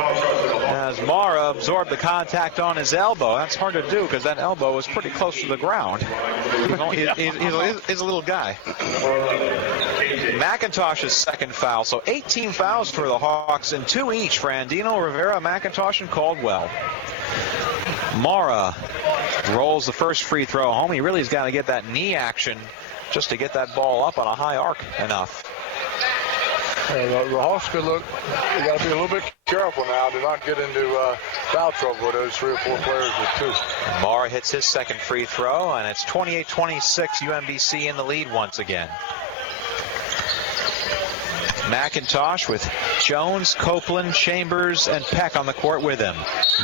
as Mara absorbed the contact on his elbow. That's hard to do because that elbow was pretty close to the ground. He's a little guy. McIntosh's second foul, so 18 fouls for the Hawks and 2 each for Andino, Rivera, McIntosh, and Caldwell. Mara rolls the first free throw home. He really has got to get that knee action just to get that ball up on a high arc enough. The Hawks could look, you got to be a little bit careful now to not get into foul trouble with those 3 or 4 players with 2. Mara hits his second free throw, and it's 28-26, UMBC in the lead once again. McIntosh with Jones, Copeland, Chambers, and Peck on the court with him.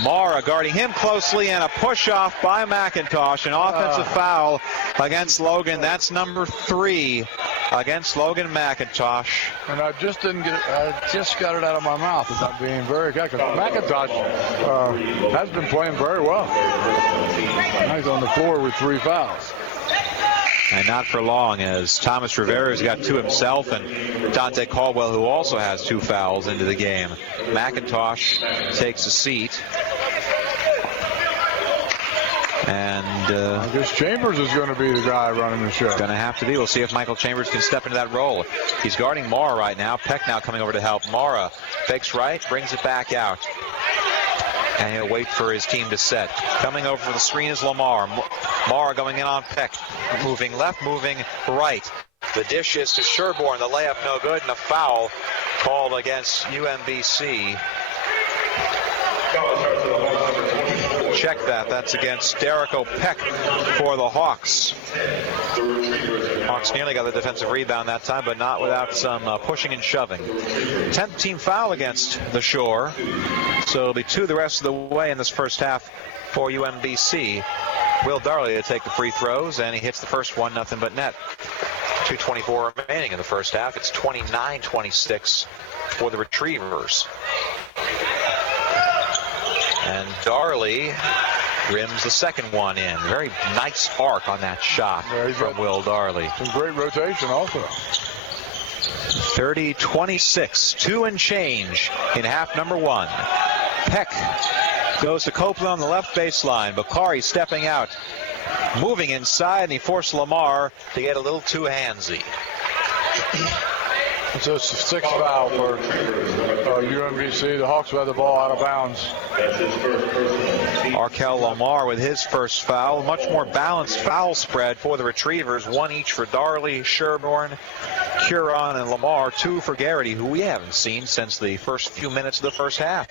Mara guarding him closely, and a push-off by McIntosh. An offensive foul against Logan. That's number 3 against Logan McIntosh. And I just didn't get it. I just got it out of my mouth without being very careful. McIntosh has been playing very well. Now he's on the floor with 3 fouls. And not for long, as Thomas Rivera has got 2 himself, and Dante Caldwell, who also has 2 fouls into the game. McIntosh takes a seat. And I guess Chambers is going to be the guy running the show. Going to have to be. We'll see if Michael Chambers can step into that role. He's guarding Mara right now. Peck now coming over to help. Mara fakes right, brings it back out. And he'll wait for his team to set. Coming over for the screen is Lamar. Mara going in on Peck. Moving left, moving right. The dish is to Sherborne. The layup no good, and a foul called against UMBC. Check that. That's against Derico Peck for the Hawks. Hawks nearly got the defensive rebound that time, but not without some pushing and shoving. 10th team foul against the Shore. So it'll be 2 the rest of the way in this first half for UMBC. Will Darley to take the free throws, and he hits the first one, nothing but net. 2:24 remaining in the first half. It's 29-26 for the Retrievers. And Darley rims the second one in. Very nice arc on that shot from Will Darley. Some great rotation also. 30-26, 2 and change in half number 1. Peck goes to Copeland on the left baseline. Bakari stepping out, moving inside, and he forced Lamar to get a little too handsy. So it's a 6th foul for UMBC. The Hawks have had the ball out of bounds. Arkel Lamar with his first foul. Much more balanced foul spread for the Retrievers. 1 each for Darley, Sherborne, Huron, and Lamar. 2 for Garrity, who we haven't seen since the first few minutes of the first half.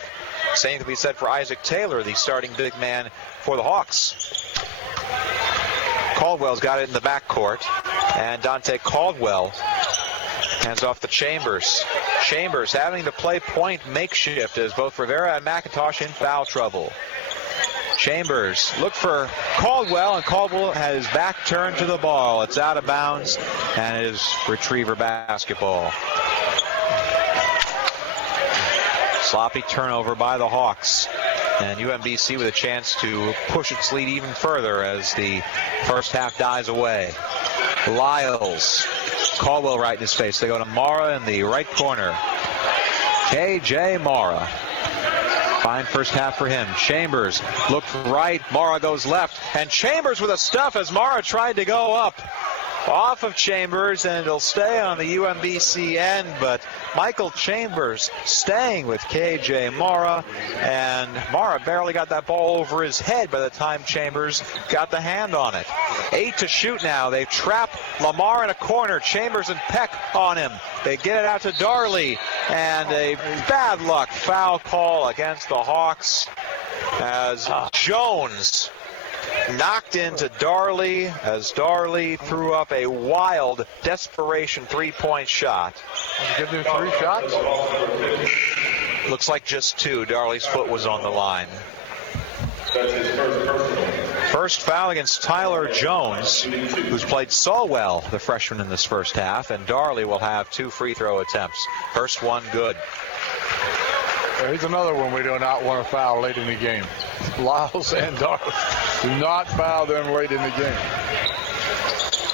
Same can be said for Isaac Taylor, the starting big man for the Hawks. Caldwell's got it in the backcourt, and Dante Caldwell hands off to Chambers. Chambers having to play point makeshift as both Rivera and McIntosh in foul trouble. Chambers look for Caldwell, and Caldwell has his back turned to the ball. It's out of bounds, and it is Retriever basketball. Sloppy turnover by the Hawks, and UMBC with a chance to push its lead even further as the first half dies away. Lyles, Caldwell right in his face. They go to Mara in the right corner. KJ Mara. Fine first half for him. Chambers looked right. Mara goes left. And Chambers with a stuff as Mara tried to go up. Off of Chambers, and it'll stay on the UMBC end, but Michael Chambers staying with KJ Mara, and Mara barely got that ball over his head by the time Chambers got the hand on it. 8 to shoot now. They've trapped Lamar in a corner. Chambers and Peck on him. They get it out to Darley, and a bad luck foul call against the Hawks as Jones knocked into Darley as Darley threw up a wild desperation three-point shot. Give him 3 shots? Looks like just 2. Darley's foot was on the line. First foul against Tyler Jones, who's played so well, the freshman, in this first half, and Darley will have 2 free throw attempts. First one good. Here's another one we do not want to foul late in the game. Lyles and Darley. Do not foul them late in the game.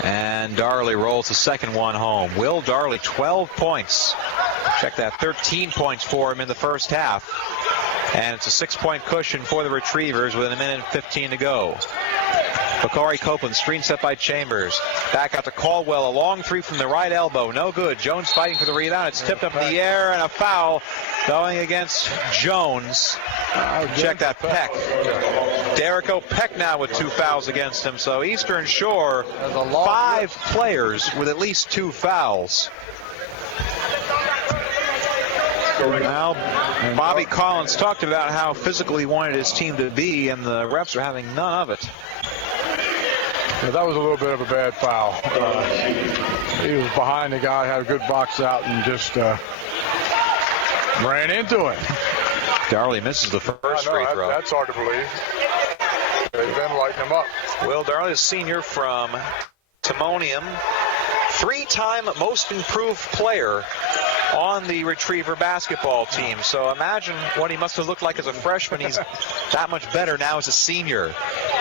And Darley rolls the second one home. Will Darley, 12 points. Check that, 13 points for him in the first half. And it's a 6-point cushion for the Retrievers with 1:15 to go. Bakari Copeland, screen set by Chambers. Back out to Caldwell, a long 3 from the right elbow. No good. Jones fighting for the rebound. It's tipped up in the air, and a foul going against Jones. Check that, Peck. Derrick Peck now with 2 fouls against him. So Eastern Shore, 5 players with at least 2 fouls. Now, Bobby Collins talked about how physical he wanted his team to be, and the refs are having none of it. Yeah, that was a little bit of a bad foul. He was behind the guy, had a good box out, and just ran into it. Darley misses the first free throw. That's hard to believe. They've been lighting him up. Will Darley, a senior from Timonium, 3-time most improved player on the Retriever basketball team. So imagine what he must have looked like as a freshman. He's that much better now as a senior.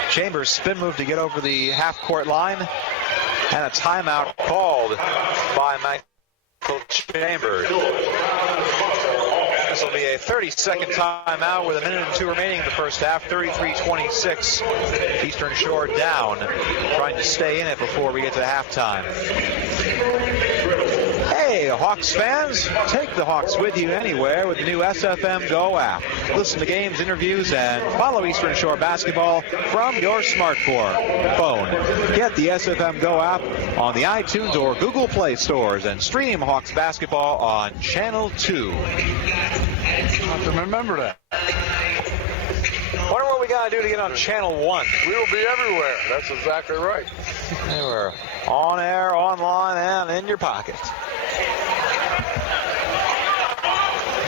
Chambers spin move to get over the half-court line, and a timeout called by Michael Chambers. This will be a 30-second timeout with 1:02 remaining in the first half. 33-26. Eastern Shore down, trying to stay in it before we get to halftime. Hey, Hawks fans, take the Hawks with you anywhere with the new SFM Go app. Listen to games, interviews, and follow Eastern Shore basketball from your smartphone. Get the SFM Go app on the iTunes or Google Play stores and stream Hawks basketball on Channel 2. I have to remember that. Wonder what we got to do to get on Channel 1. We will be everywhere. That's exactly right. We're on air, online, and in your pocket.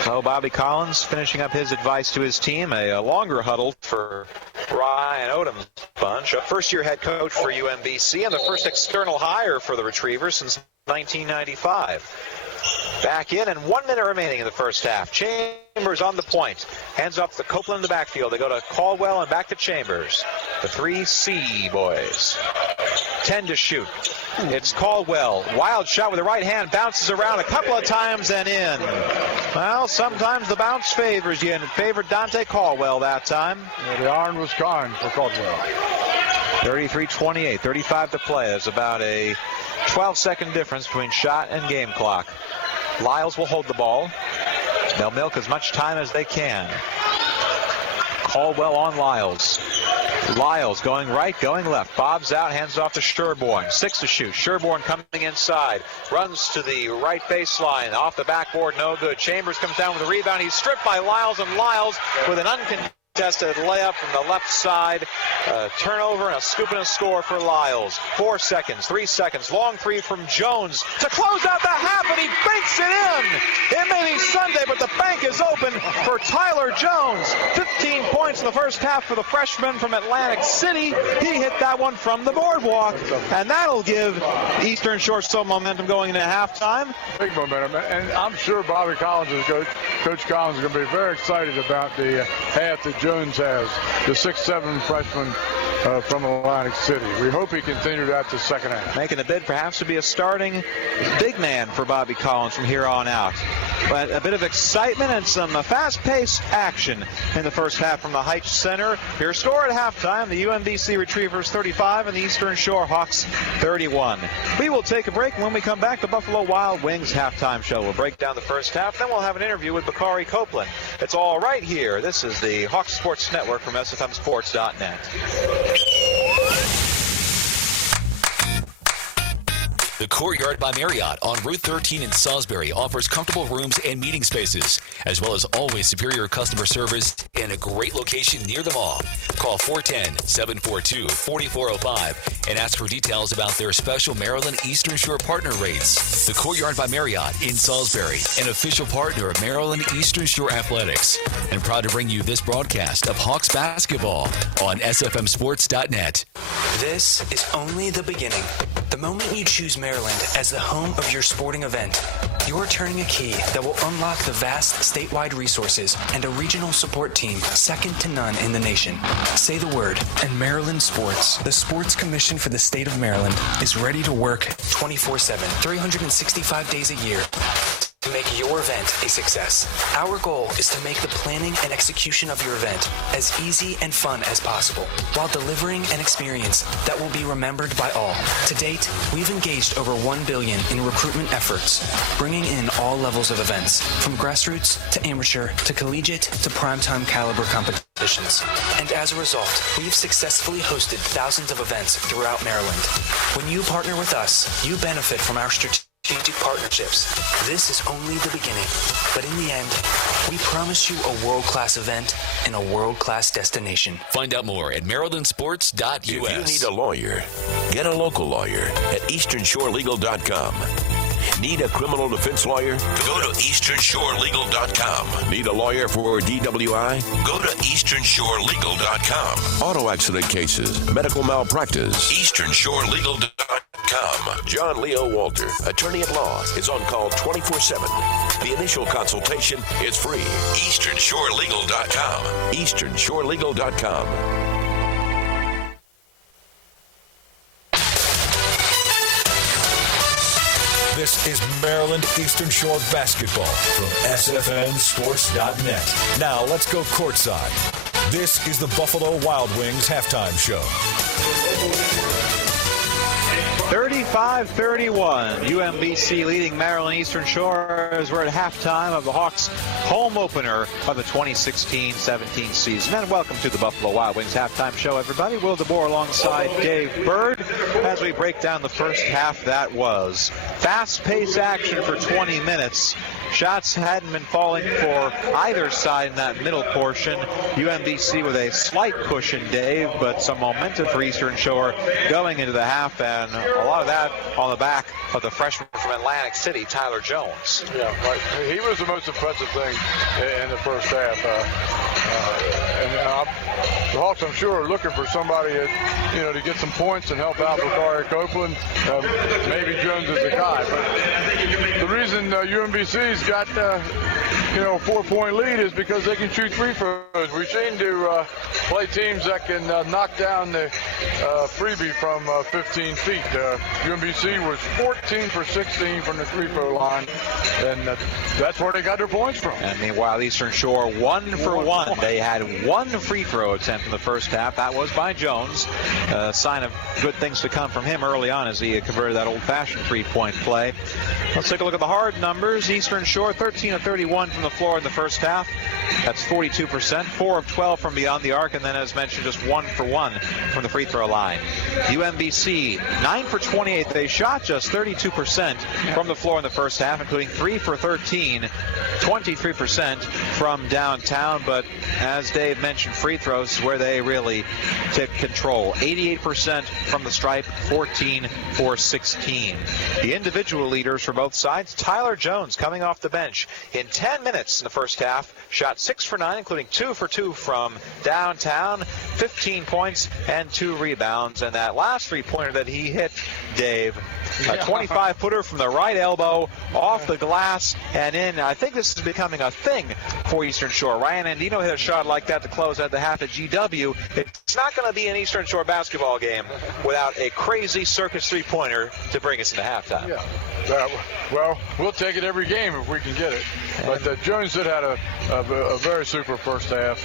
So Bobby Collins finishing up his advice to his team. A longer huddle for Ryan Odom's bunch. A first-year head coach for UMBC and the first external hire for the Retrievers since 1995. Back in, and 1 minute remaining in the first half. Chambers on the point. Hands off to Copeland in the backfield. They go to Caldwell and back to Chambers. The 3C boys. 10 to shoot. It's Caldwell. Wild shot with the right hand. Bounces around a couple of times and in. Well, sometimes the bounce favors you, and it favored Dante Caldwell that time. Yeah, the iron was kind for Caldwell. 33-28. 35 to play. There's about a 12-second difference between shot and game clock. Lyles will hold the ball. They'll milk as much time as they can. Caldwell on Lyles. Lyles going right, going left. Bobs out, hands off to Sherborne. 6 to shoot. Sherborne coming inside. Runs to the right baseline. Off the backboard, no good. Chambers comes down with a rebound. He's stripped by Lyles, and Lyles with an uncontested layup from the left side. Turnover and a scoop and a score for Lyles. 4 seconds, 3 seconds. Long 3 from Jones to close out the half, and he banks it in. It may be Sunday, but the bank is open for Tyler Jones. 15 points in the first half for the freshman from Atlantic City. He hit that one from the boardwalk, and that'll give Eastern Shore some momentum going into halftime. Big momentum, and I'm sure Bobby Collins, Coach Collins, is going to be very excited about the half that Jones has, the 6'7" freshman from Atlantic City. We hope he continued that the second half. Making a bid perhaps to be a starting big man for Bobby Collins from here on out. But a bit of excitement and some fast-paced action in the first half from the Heights Center. Your score at halftime, the UMBC Retrievers 35 and the Eastern Shore Hawks 31. We will take a break, and when we come back, the Buffalo Wild Wings halftime show. We'll break down the first half, then we'll have an interview with Bakari Copeland. It's all right here. This is the Hawks Sports Network from SFMSports.net. The The Courtyard by Marriott on Route 13 in Salisbury offers comfortable rooms and meeting spaces, as well as always superior customer service and a great location near the mall. Call 410-742-4405 and ask for details about their special Maryland Eastern Shore partner rates. The Courtyard by Marriott in Salisbury, an official partner of Maryland Eastern Shore Athletics, and proud to bring you this broadcast of Hawks basketball on SFMSports.net. This is only the beginning. The moment you choose Maryland as the home of your sporting event, you're turning a key that will unlock the vast statewide resources and a regional support team second to none in the nation. Say the word, and Maryland Sports, the Sports Commission for the state of Maryland, is ready to work 24/7, 365 days a year to make your event a success. Our goal is to make the planning and execution of your event as easy and fun as possible, while delivering an experience that will be remembered by all. To date, we've engaged over $1 billion in recruitment efforts, bringing in all levels of events, from grassroots to amateur to collegiate to primetime caliber competitions. And as a result, we've successfully hosted thousands of events throughout Maryland. When you partner with us, you benefit from our strategic partnerships. This is only the beginning, but in the end, we promise you a world-class event in a world-class destination. Find out more at marylandsports.us. If you need a lawyer, get a local lawyer at easternshorelegal.com. Need a criminal defense lawyer? Go to easternshorelegal.com. Need a lawyer for DWI? Go to easternshorelegal.com. Auto accident cases, medical malpractice, easternshorelegal.com. John Leo Walter, attorney at law, is on call 24/7. The initial consultation is free. easternshorelegal.com. easternshorelegal.com. This is Maryland Eastern Shore basketball from SFNSports.net. Now let's go courtside. This is the Buffalo Wild Wings halftime show. 35-31. UMBC leading Maryland Eastern Shore as we're at halftime of the Hawks' home opener of the 2016-17 season. And welcome to the Buffalo Wild Wings halftime show, everybody. Will DeBoer alongside Dave Bird as we break down the first half that was. Fast-paced action for 20 minutes. Shots hadn't been falling for either side in that middle portion. UMBC with a slight cushion, Dave, but some momentum for Eastern Shore going into the half, and a lot of that on the back of the freshman from Atlantic City, Tyler Jones. Yeah, right. He was the most impressive thing in the first half. The Hawks, I'm sure, are looking for somebody to get some points and help out Bakari Copeland. Maybe Jones is the guy, but the reason UMBC's got a 4-point lead is because they can shoot free throws. We seem to play teams that can knock down the freebie from 15 feet. UMBC was 14 for 16 from the free throw line, and that's where they got their points from. And meanwhile, Eastern Shore 1 for 1. They had one free throw attempt in the first half. That was by Jones. A sign of good things to come from him early on as he converted that old-fashioned three-point play. Let's take a look at the hard numbers. Eastern Shore 13 of 31 from the floor in the first half. That's 42%. 4 of 12 from beyond the arc, and then, as mentioned, just 1 for 1 from the free throw line. UMBC 9 for 28. They shot just 32% from the floor in the first half, including 3 for 13, 23% from downtown. But as Dave mentioned, free throws is where they really took control. 88% from the stripe, 14 for 16. The individual leaders for both sides, Tyler Jones coming off the bench in 10 minutes in the first half, shot 6 for 9, including 2 for 2 from downtown, 15 points and 2 rebounds. And that last three-pointer that he hit, Dave, a 25-footer from the right elbow, off the glass and in. I think this is becoming a thing for Eastern Shore. Ryan Andino hit a shot like that to close at the half at GW. It's not going to be an Eastern Shore basketball game without a crazy circus three-pointer to bring us into halftime. Yeah. Well, we'll take it every game if we can get it. But Jones did have a a very super first half.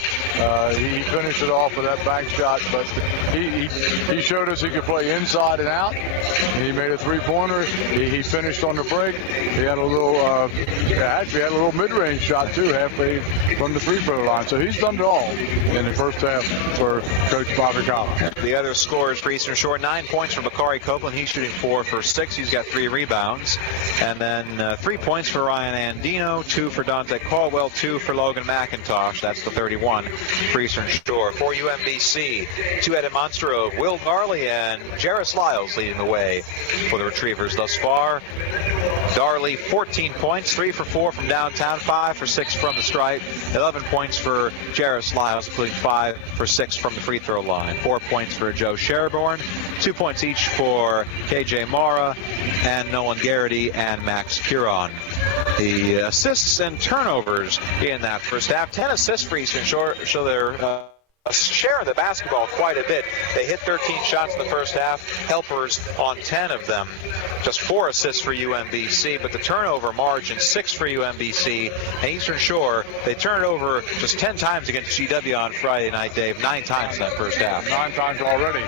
He finished it off with that bank shot, but he showed us he could play inside and out. He made a three-pointer. He finished on the break. He had a little, actually had a little mid-range shot too, halfway from the free-throw line. So he's done it all in the first half for Coach Bobby Collins. The other scorers for Eastern Shore, 9 points from Bakari Copeland. He's shooting 4 for 6. He's got 3 rebounds. And then 3 points for Ryan Andino, 2 for Dante Caldwell, 2 for Logan McIntosh. That's the 31 for Eastern Shore. For UMBC, two-headed monster of Will Darley and Jarris Lyles leading the way for the Retrievers thus far. Darley, 14 points, 3 for 4 from downtown, 5 for 6 from the stripe, 11 points for Jarris Lyles, including 5 for 6 from the free throw line, 4 points for Joe Sherborne, 2 points each for KJ Mara and Nolan Garrity and Max Curon. The assists and turnovers in that first half, 10 assists for Eastern Shore, so they're sharing the basketball quite a bit. They hit 13 shots in the first half, helpers on 10 of them. Just 4 assists for UMBC, but the turnover margin 6 for UMBC. And Eastern Shore, they turned it over just 10 times against GW on Friday night, Dave. 9 times in that first half. 9 times already.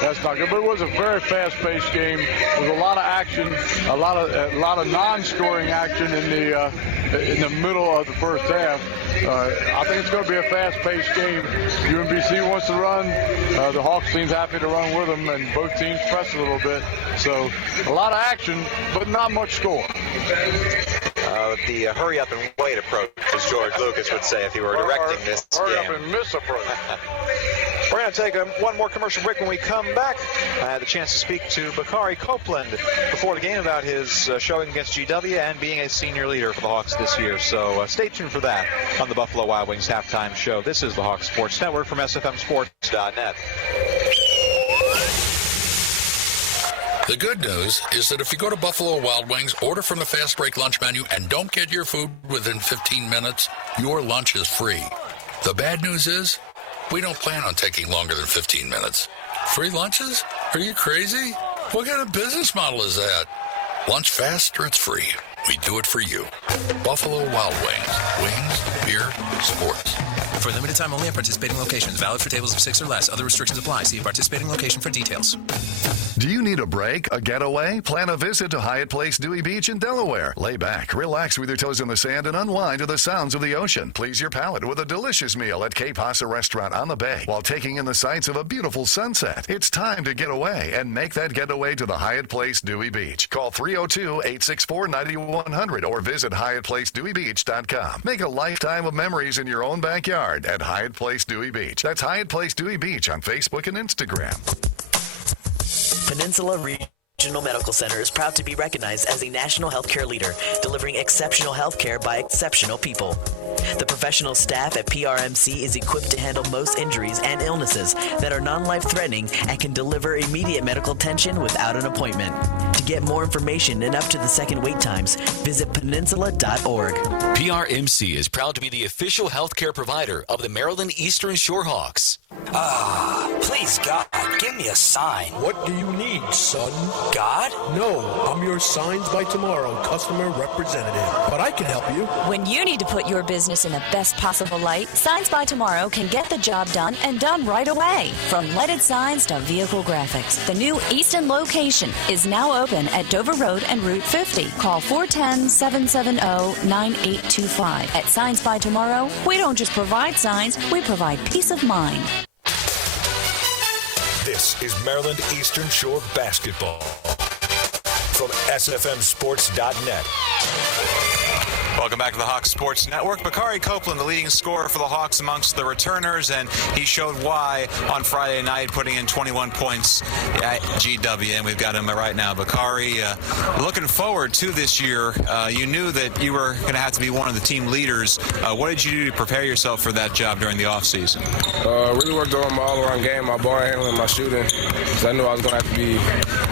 That's not good, but it was a very fast-paced game. There was a lot of action, a lot of non-scoring action in the middle of the first half. I think it's going to be a fast-paced game. UMBC wants to run. The Hawks team's happy to run with them, and both teams press a little bit. So a lot of action, but not much score. The hurry up and wait approach, as George Lucas would say if he were directing this game. Hurry up and miss approach. We're going to take one more commercial break. When we come back, I had the chance to speak to Bakari Copeland before the game about his showing against GW and being a senior leader for the Hawks this year. So stay tuned for that on the Buffalo Wild Wings halftime show. This is the Hawks Sports Network from SFMSports.net. The good news is that if you go to Buffalo Wild Wings, order from the Fast Break lunch menu, and don't get your food within 15 minutes, your lunch is free. The bad news is, we don't plan on taking longer than 15 minutes. Free lunches? Are you crazy? What kind of business model is that? Lunch fast or it's free. We do it for you. Buffalo Wild Wings. Wings, beer, sports. For limited time only at participating locations. Valid for tables of 6 or less. Other restrictions apply. See participating location for details. Do you need a break, a getaway? Plan a visit to Hyatt Place Dewey Beach in Delaware. Lay back, relax with your toes in the sand, and unwind to the sounds of the ocean. Please your palate with a delicious meal at Cape Pasa Restaurant on the Bay while taking in the sights of a beautiful sunset. It's time to get away and make that getaway to the Hyatt Place Dewey Beach. Call 302-864-9100 or visit HyattPlaceDeweyBeach.com. Make a lifetime of memories in your own backyard at Hyatt Place Dewey Beach. That's Hyatt Place Dewey Beach on Facebook and Instagram. Peninsula Regional Medical Center is proud to be recognized as a national healthcare leader, delivering exceptional healthcare by exceptional people. The professional staff at PRMC is equipped to handle most injuries and illnesses that are non-life-threatening and can deliver immediate medical attention without an appointment. To get more information and up to the second wait times, visit peninsula.org. PRMC is proud to be the official healthcare provider of the Maryland Eastern Shore Hawks. Please, God, give me a sign. What do you need, son? God? No, I'm your Signs by Tomorrow customer representative, but I can help you. When you need to put your business in the best possible light, Signs by Tomorrow can get the job done and done right away. From lighted signs to vehicle graphics, the new Easton location is now open at Dover Road and Route 50. Call 410-770-9825. At Signs by Tomorrow, we don't just provide signs, we provide peace of mind. This is Maryland Eastern Shore basketball from SFMSports.net. Welcome back to the Hawks Sports Network. Bakari Copeland, the leading scorer for the Hawks amongst the returners, and he showed why on Friday night, putting in 21 points at GW, and we've got him right now. Bakari, looking forward to this year. You knew that you were going to have to be one of the team leaders. What did you do to prepare yourself for that job during the offseason? Really worked on my all-around game, my ball handling, my shooting, because I knew I was going to have to be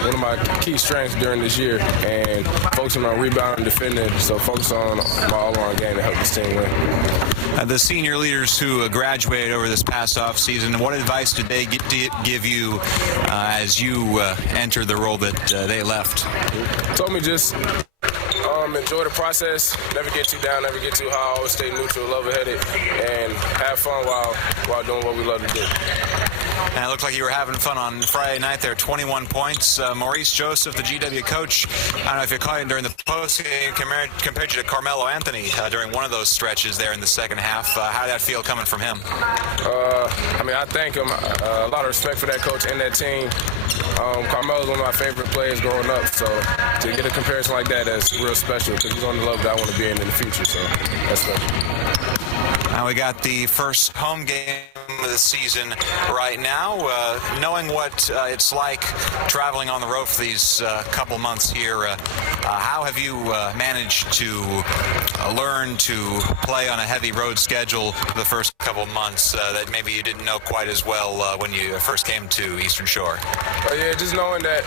one of my key strengths during this year, and focusing on rebounding and defending, so focus on my all-around game to help this team win. The senior leaders who graduated over this past offseason, what advice did they give you as you entered the role that they left? Told me just enjoy the process, never get too down, never get too high, always stay neutral, level-headed, and have fun while doing what we love to do. And it looked like you were having fun on Friday night there, 21 points. Maurice Joseph, the GW coach, I don't know if you caught him during the postgame, compared you to Carmelo Anthony during one of those stretches there in the second half. How did that feel coming from him? I thank him. A lot of respect for that coach and that team. Carmelo's one of my favorite players growing up, so to get a comparison like that, that's real special because he's on the level that I want to be in the future, so that's special. Now we got the first home game of the season right now. Knowing what it's like traveling on the road for these couple months here, how have you managed to learn to play on a heavy road schedule the first couple months that maybe you didn't know quite as well when you first came to Eastern Shore? Yeah, just knowing that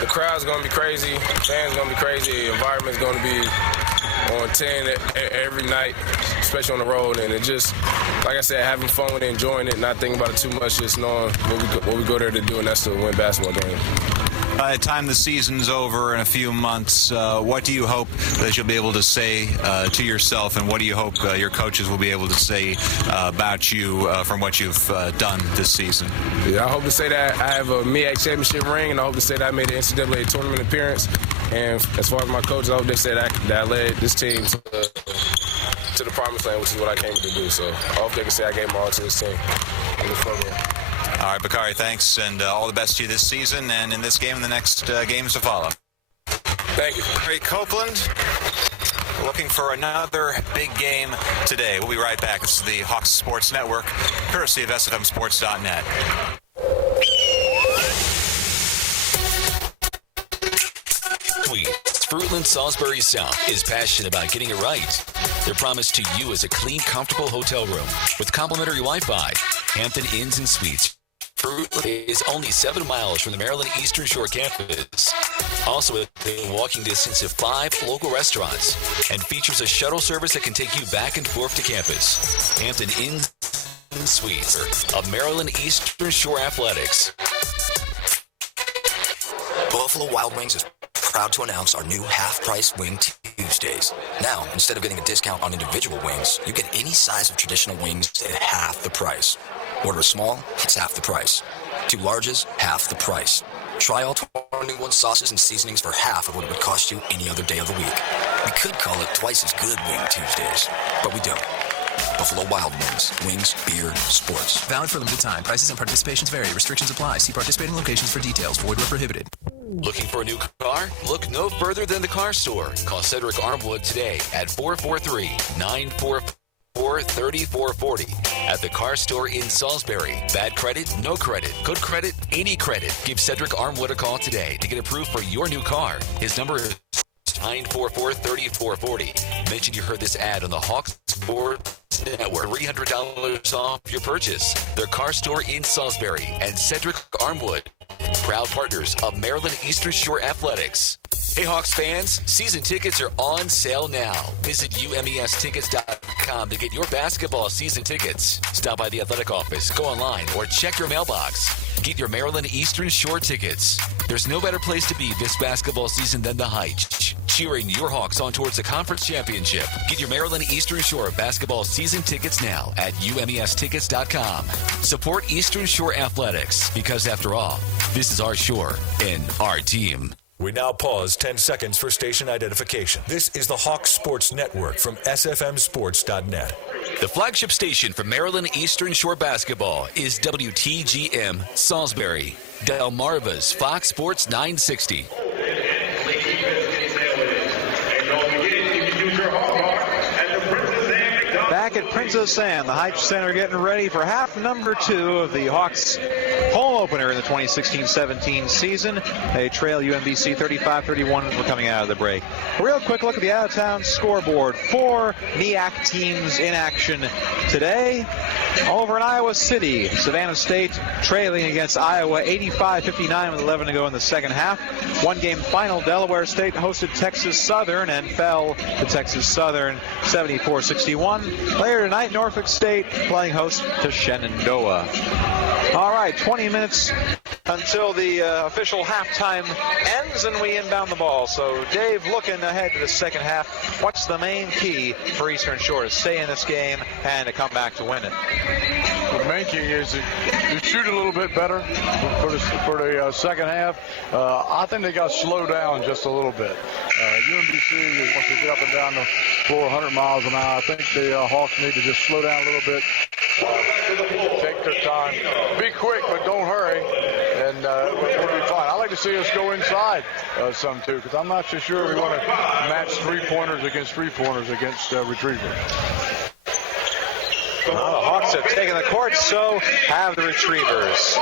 the crowd's going to be crazy, fans going to be crazy, the environment's going to be on 10 every night, especially on the road, and it just, like I said, having fun with it, enjoying it, not thinking about it too much, just knowing what we go there to do, and that's to win basketball games. By the time the season's over in a few months, what do you hope that you'll be able to say to yourself, and what do you hope your coaches will be able to say about you from what you've done this season? Yeah, I hope to say that I have a MEAC championship ring, and I hope to say that I made an NCAA tournament appearance. And as far as my coaches, I hope they said that I led this team to the promised land, which is what I came to do. So I hope they can say I gave my all to this team in this program. All right, Bakari, thanks, and all the best to you this season and in this game and the next games to follow. Thank you. Ray Copeland looking for another big game today. We'll be right back. This is the Hawks Sports Network, courtesy of SFMSports.net. Fruitland Salisbury South is passionate about getting it right. Their promise to you is a clean, comfortable hotel room with complimentary Wi-Fi. Hampton Inns and Suites. Fruitland is only 7 miles from the Maryland Eastern Shore campus. Also within walking distance of 5 local restaurants and features a shuttle service that can take you back and forth to campus. Hampton Inns and Suites of Maryland Eastern Shore Athletics. Buffalo Wild Wings is proud to announce our new half-price Wing Tuesdays. Now, instead of getting a discount on individual wings, you get any size of traditional wings at half the price. Order a small, it's half the price. 2 larges, half the price. Try all 21 sauces and seasonings for half of what it would cost you any other day of the week. We could call it twice as good Wing Tuesdays, but we don't. Buffalo Wild Wings. Wings, beer, sports. Valid for limited time. Prices and participations vary. Restrictions apply. See participating locations for details. Void where prohibited. Looking for a new car? Look no further than the Car Store. Call Cedric Armwood today at 443-944-3440 at the Car Store in Salisbury. Bad credit, no credit. Good credit, any credit. Give Cedric Armwood a call today to get approved for your new car. His number is 944-3440. Mention you heard this ad on the Hawks Sports Network. $300 off your purchase. Their Car Store in Salisbury and Cedric Armwood. Proud partners of Maryland Eastern Shore Athletics. Hey Hawks fans, season tickets are on sale now. Visit UMBStickets.com to get your basketball season tickets. Stop by the athletic office, go online, or check your mailbox. Get your Maryland Eastern Shore tickets. There's no better place to be this basketball season than the Heights, cheering your Hawks on towards the conference championship. Get your Maryland Eastern Shore basketball season tickets now at UMBStickets.com. Support Eastern Shore Athletics because, after all, this is our shore and our team. We now pause 10 seconds for station identification. This is the Hawks Sports Network from SFMSports.net. The flagship station for Maryland Eastern Shore basketball is WTGM Salisbury, Delmarva's Fox Sports 960. Back at Princess Anne, the Hype Center getting ready for half number 2 of the Hawks home opener in the 2016-17 season. They trail UMBC 35-31 as we're coming out of the break. A real quick look at the out-of-town scoreboard. 4 MEAC teams in action today. Over in Iowa City, Savannah State trailing against Iowa 85-59 with 11 to go in the second half. One-game final, Delaware State hosted Texas Southern and fell to Texas Southern 74-61. Later tonight, Norfolk State playing host to Shenandoah. All right, 20 minutes until the official halftime ends and we inbound the ball. So, Dave, looking ahead to the second half, what's the main key for Eastern Shore to stay in this game and to come back to win it? The main key is to shoot a little bit better for the second half. I think they got to slow down just a little bit. UMBC wants to get up and down the floor 100 miles an hour. I think the Hawks need to just slow down a little bit, take their time, be quick, but don't hurry, and we'll be fine. I like to see us go inside some too, because I'm not so sure we want to match three-pointers against retrievers. Well, the Hawks have taken the court, so have the Retrievers.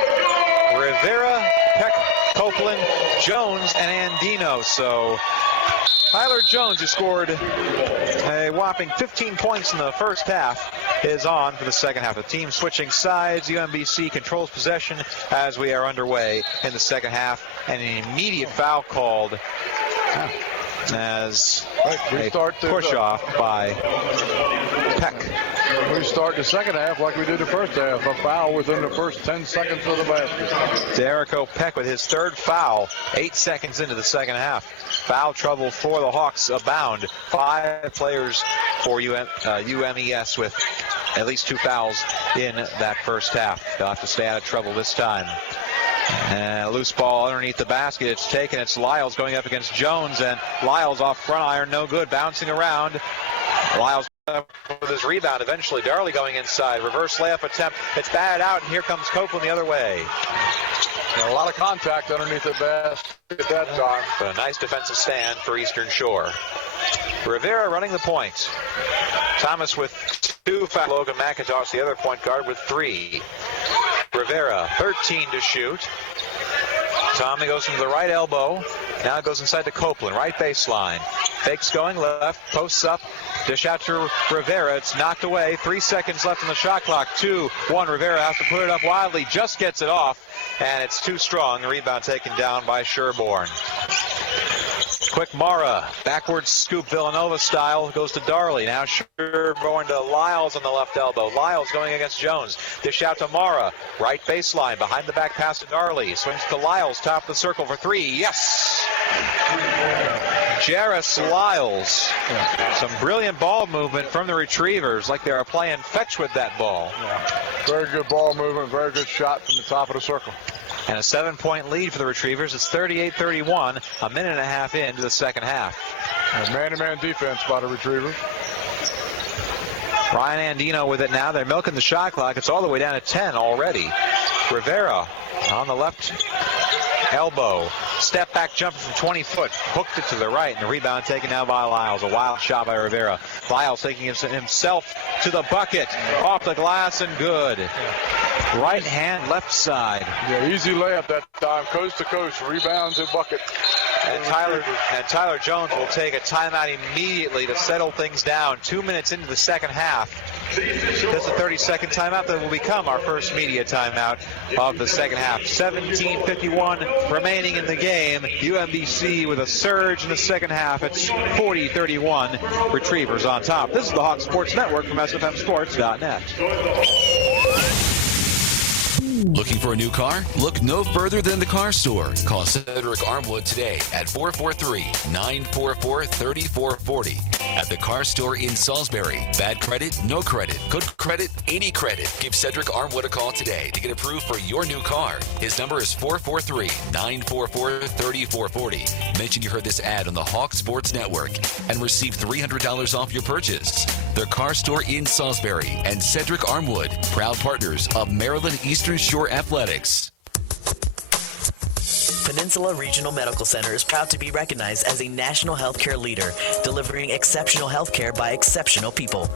Rivera, Peck, Copeland, Jones, and Andino. So Tyler Jones, who scored a whopping 15 points in the first half, is on for the second half. The team switching sides. UMBC controls possession as we are underway in the second half. And an immediate foul called as a push-off by Peck. We start the second half like we did the first half. A foul within the first 10 seconds of the basket. Derico Peck with his third foul, 8 seconds into the second half. Foul trouble for the Hawks abound. 5 players for UMES with at least 2 fouls in that first half. They'll have to stay out of trouble this time. And a loose ball underneath the basket. It's taken. It's Lyles going up against Jones, and Lyles off front iron, no good. Bouncing around. Lyles with his rebound eventually. Darley going inside. Reverse layup attempt. It's batted out, and here comes Copeland the other way. A lot of contact underneath the basket at that time. But a nice defensive stand for Eastern Shore. Rivera running the point. Thomas with 2 fouls. Logan McIntosh, the other point guard, with 3. Rivera, 13 to shoot. Tommy goes from the right elbow. Now it goes inside to Copeland, right baseline. Fakes going left, posts up. Dish out to Rivera. It's knocked away. 3 seconds left on the shot clock. 2-1. Rivera has to put it up wildly. Just gets it off, and it's too strong. The rebound taken down by Sherborne. Quick Mara, backwards scoop Villanova style, goes to Darley. Now Sherborne to Lyles on the left elbow. Lyles going against Jones. Dish out to Mara, right baseline, behind the back pass to Darley. Swings to Lyles, top of the circle for 3. Yes! Jarris Lyles. Some brilliant ball movement from the Retrievers, like they are playing fetch with that ball. Very good ball movement, very good shot from the top of the circle. And a 7-point lead for the Retrievers. It's 38-31, a minute and a half into the second half. Man-to-man defense by the Retrievers. Ryan Andino with it now. They're milking the shot clock. It's all the way down to 10 already. Rivera on the left elbow. Step back jumper from 20 foot. Hooked it to the right, and the rebound taken now by Lyles. A wild shot by Rivera. Lyles taking himself to the bucket. Off the glass and good. Right hand, left side. Yeah, easy layup that time. Coast to coast. Rebound to bucket. And Tyler Jones will take a timeout immediately to settle things down. 2 minutes into the second half. That's a 30-second timeout that will become our first media timeout of the second half. 17:51 remaining in the game. UMBC with a surge in the second half. It's 40-31. Retrievers on top. This is the Hawk Sports Network from SFMSports.net. Looking for a new car? Look no further than the Car Store. Call Cedric Armwood today at 443-944-3440. At the Car Store in Salisbury. Bad credit, no credit. Good credit, any credit. Give Cedric Armwood a call today to get approved for your new car. His number is 443-944-3440. Mention you heard this ad on the Hawk Sports Network and receive $300 off your purchase. The Car Store in Salisbury and Cedric Armwood, proud partners of Maryland Eastern Shore Athletics. Peninsula Regional Medical Center is proud to be recognized as a national healthcare leader, delivering exceptional healthcare by exceptional people.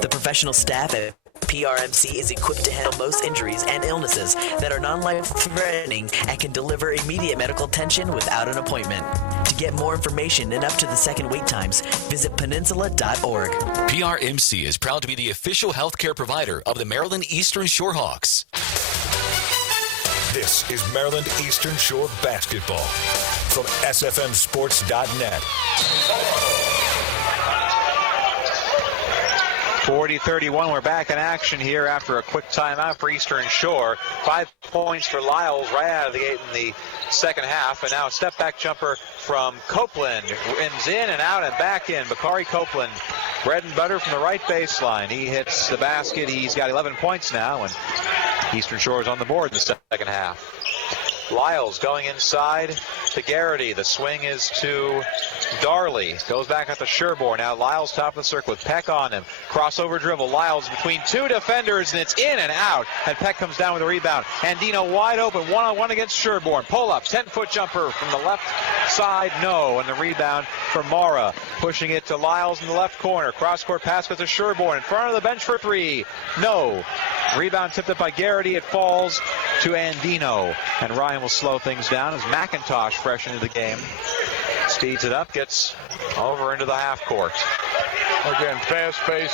The professional staff at PRMC is equipped to handle most injuries and illnesses that are non-life-threatening and can deliver immediate medical attention without an appointment. To get more information and up to the second wait times, visit peninsula.org. PRMC is proud to be the official healthcare provider of the Maryland Eastern Shore Hawks. This is Maryland Eastern Shore basketball from SFMSports.net. 40-31, we're back in action here after a quick timeout for Eastern Shore. 5 points for Lyles right out of the gate in the second half. And now a step-back jumper from Copeland. Rims in and out and back in. Bakari Copeland, bread and butter from the right baseline. He hits the basket. He's got 11 points now, and Eastern Shore is on the board in the second half. Lyles going inside to Garrity. The swing is to Darley. Goes back at the Sherborne. Now Lyles top of the circle with Peck on him. Crossover dribble. Lyles between two defenders, and it's in and out. And Peck comes down with a rebound. Andino wide open, one-on-one against Sherborne. Pull up, 10-foot jumper from the left side, no. And the rebound for Mara. Pushing it to Lyles in the left corner. Cross-court pass goes to Sherborne. In front of the bench for three. No. Rebound tipped up by Garrity. It falls to Andino. And Ryan will slow things down as McIntosh fresh into the game. Speeds it up, gets over into the half court. Again, fast pace.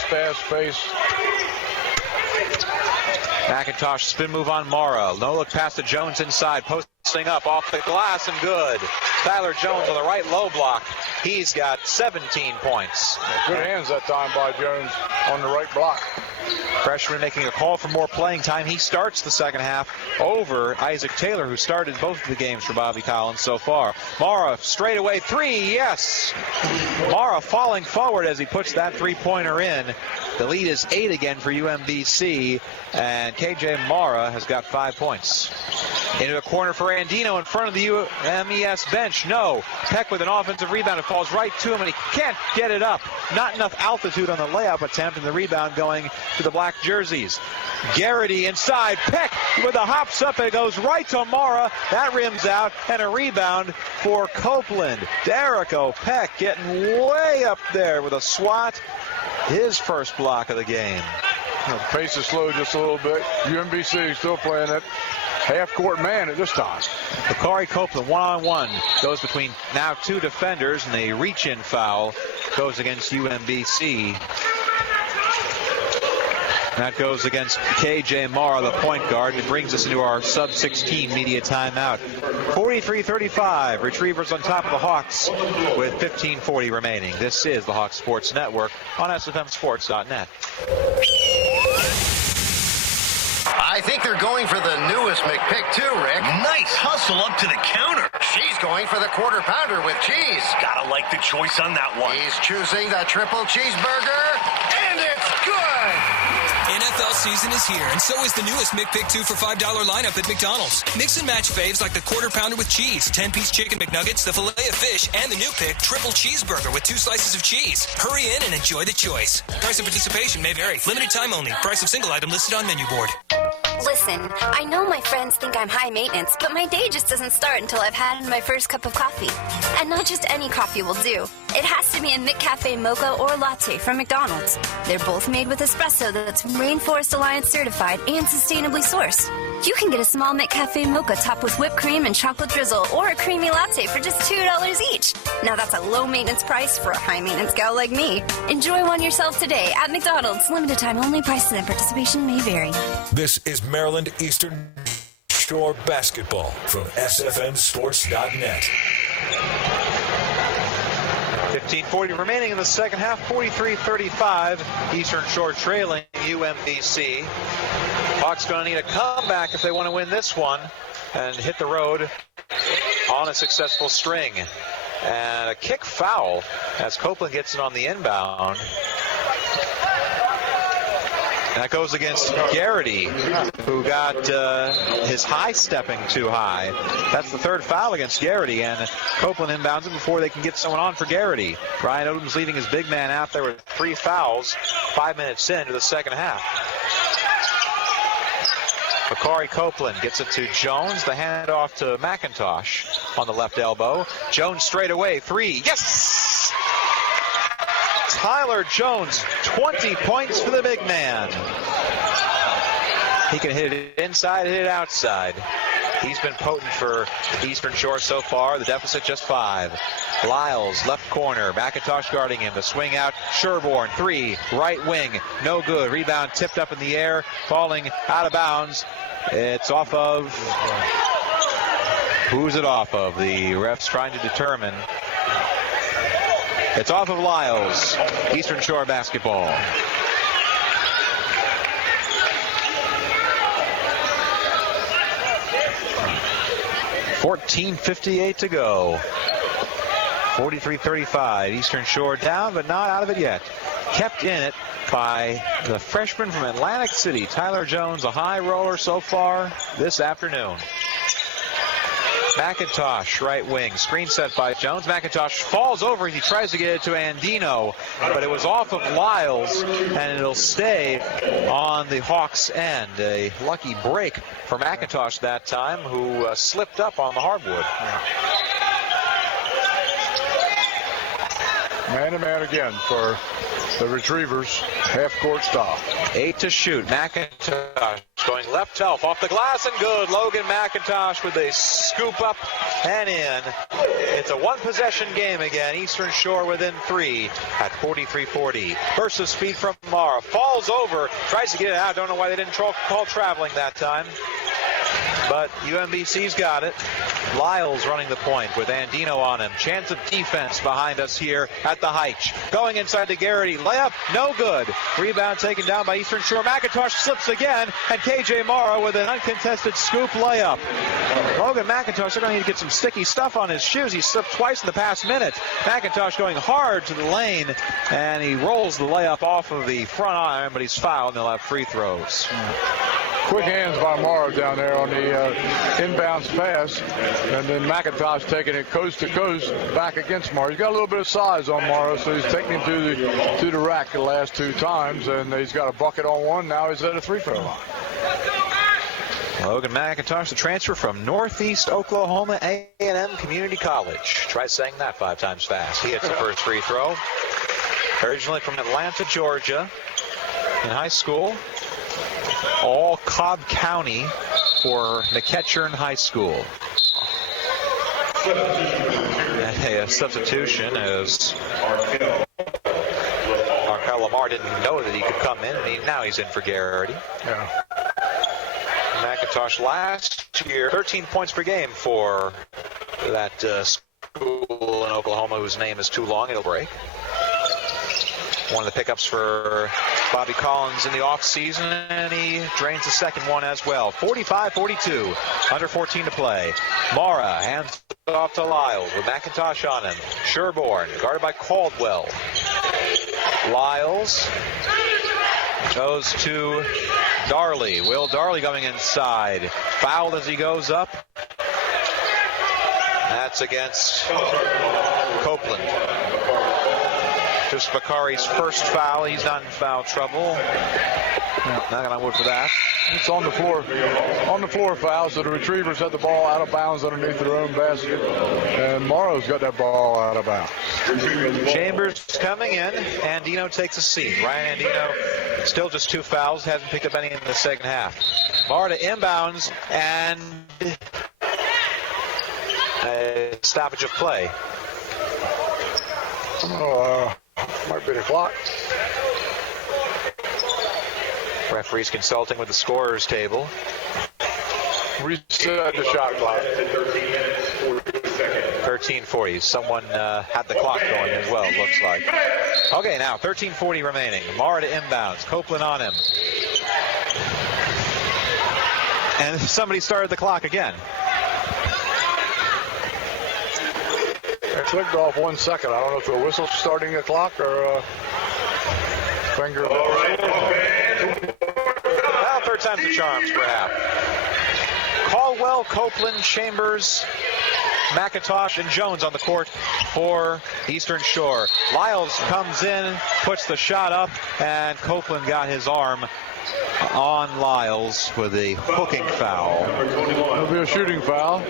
McIntosh spin move on Mara. No look pass to Jones inside. Posting up off the glass and good. Tyler Jones on the right low block. He's got 17 points. Good hands that time by Jones on the right block. Freshman making a call for more playing time. He starts the second half over Isaac Taylor, who started both of the games for Bobby Collins so far. Mara straight away three, yes! Mara falling forward as he puts that three-pointer in. The lead is 8 again for UMBC, and KJ Mara has got 5 points. Into the corner for Andino in front of the UMES bench. No. Peck with an offensive rebound. It falls right to him, and he can't get it up. Not enough altitude on the layup attempt, and the rebound going to the black jerseys. Garrity inside. Peck with a hops up. It goes right to Mara. That rims out, and a rebound for Copeland. Derico Peck getting way up there with a swat. His first block of the game. The pace is slow just a little bit. UMBC still playing it. Half-court man at this time. Bakari Copeland, one-on-one, goes between now two defenders, and a reach-in foul goes against UMBC. That goes against KJ Mara, the point guard. It brings us into our sub-16 media timeout. 43-35, Retrievers on top of the Hawks with 15:40 remaining. This is the Hawks Sports Network on SFMSports.net. I think they're going for the newest McPick too, Rick. Nice hustle up to the counter. She's going for the quarter pounder with cheese. Gotta like the choice on that one. He's choosing the triple cheeseburger, and it's good. NFL season is here, and so is the newest McPick 2 for $5 lineup at McDonald's. Mix and match faves like the quarter pounder with cheese, 10-piece chicken McNuggets, the filet of fish, and the new pick triple cheeseburger with 2 slices of cheese. Hurry in and enjoy the choice. Price and participation may vary. Limited time only. Price of single item listed on menu board. Listen, I know my friends think I'm high maintenance, but my day just doesn't start until I've had my first cup of coffee. And not just any coffee will do. It has to be a McCafe Mocha or Latte from McDonald's. They're both made with espresso that's Rainforest Alliance certified and sustainably sourced. You can get a small McCafe Mocha topped with whipped cream and chocolate drizzle, or a creamy latte for just $2 each. Now that's a low maintenance price for a high maintenance gal like me. Enjoy one yourself today at McDonald's. Limited time only. Prices and participation may vary. This is Maryland Eastern Shore basketball from SFMSports.net. 15:40 remaining in the second half. 43-35. Eastern Shore trailing UMBC. Hawks going to need a comeback if they want to win this one and hit the road on a successful string. And a kick foul as Copeland gets it on the inbound. That goes against Garrity, who got his high stepping too high. That's the third foul against Garrity, and Copeland inbounds it before they can get someone on for Garrity. Ryan Odom's leaving his big man out there with 3 fouls 5 minutes into the second half. Bakari Copeland gets it to Jones. The handoff to McIntosh on the left elbow. Jones straight away, 3. Yes! Tyler Jones, 20 points for the big man. He can hit it inside, hit it outside. He's been potent for Eastern Shore so far. The deficit just 5. Lyles, left corner. McIntosh guarding him. The swing out. Sherborne, 3. Right wing. No good. Rebound tipped up in the air. Falling out of bounds. It's off of... Who's it off of? The ref's trying to determine. It's off of Lyles. Eastern Shore basketball. 14:58 to go. 43-35. Eastern Shore down, but not out of it yet. Kept in it by the freshman from Atlantic City, Tyler Jones, a high roller so far this afternoon. McIntosh, right wing, screen set by Jones. McIntosh falls over as he tries to get it to Andino, but it was off of Lyles, and it'll stay on the Hawks' end. A lucky break for McIntosh that time, who slipped up on the hardwood. Man-to-man again for the Retrievers. Half-court stop. 8 to shoot. McIntosh going left elf off the glass and good. Logan McIntosh with a scoop up and in. It's a one-possession game again. Eastern Shore within 3 at 43-40. Burst of speed from Mara. Falls over. Tries to get it out. Don't know why they didn't call traveling that time. But UMBC's got it. Lyles running the point with Andino on him. Chance of defense behind us here at the Heitch. Going inside to Garrity. Layup, no good. Rebound taken down by Eastern Shore. McIntosh slips again, and KJ Morrow with an uncontested scoop layup. Logan McIntosh, they're going to need to get some sticky stuff on his shoes. He slipped twice in the past minute. McIntosh going hard to the lane, and he rolls the layup off of the front iron, but he's fouled, and they'll have free throws. Quick hands by Morrow down there on the inbounds pass, and then McIntosh taking it coast to coast back against Morrow. He's got a little bit of size on Morrow, so he's taking him to the rack the last 2 times, and he's got a bucket on one. Now he's at a free-throw line. Logan McIntosh, the transfer from Northeast Oklahoma A&M Community College. Try saying that 5 times fast. He hits the first free throw. Originally from Atlanta, Georgia, in high school. All Cobb County for McEachern High School. A substitution as Markel Lamar didn't know that he could come in. Now he's in for Garrity. Yeah. McIntosh last year, 13 points per game for that school in Oklahoma whose name is too long. It'll break. One of the pickups for Bobby Collins in the offseason, and he drains the second one as well. 45-42, under 14 to play. Mara hands off to Lyles with McIntosh on him. Sherborne guarded by Caldwell. Lyles goes to Darley. Will Darley going inside. Fouled as he goes up. That's against Copeland. Just Bakari's first foul. He's not in foul trouble. Knocking on wood for that. It's on the floor. On the floor foul, so the Retrievers had the ball out of bounds underneath their own basket. And Morrow's got that ball out of bounds. Chambers coming in. Andino takes a seat. Ryan Andino still just 2 fouls. Hasn't picked up any in the second half. Mara to inbounds and a stoppage of play. Might be the clock. Referees consulting with the scorer's table. Reset the shot clock. 13:40. Someone had the clock going as well, looks like. Okay, now 13:40 remaining. Mara to inbounds. Copeland on him. And somebody started the clock again. It clicked off 1 second. I don't know if a whistle's starting the clock or a finger. Well, 3rd time's the charms, perhaps. Caldwell, Copeland, Chambers, McIntosh, and Jones on the court for Eastern Shore. Lyles comes in, puts the shot up, and Copeland got his arm on Lyles with a hooking foul. It'll be a shooting foul.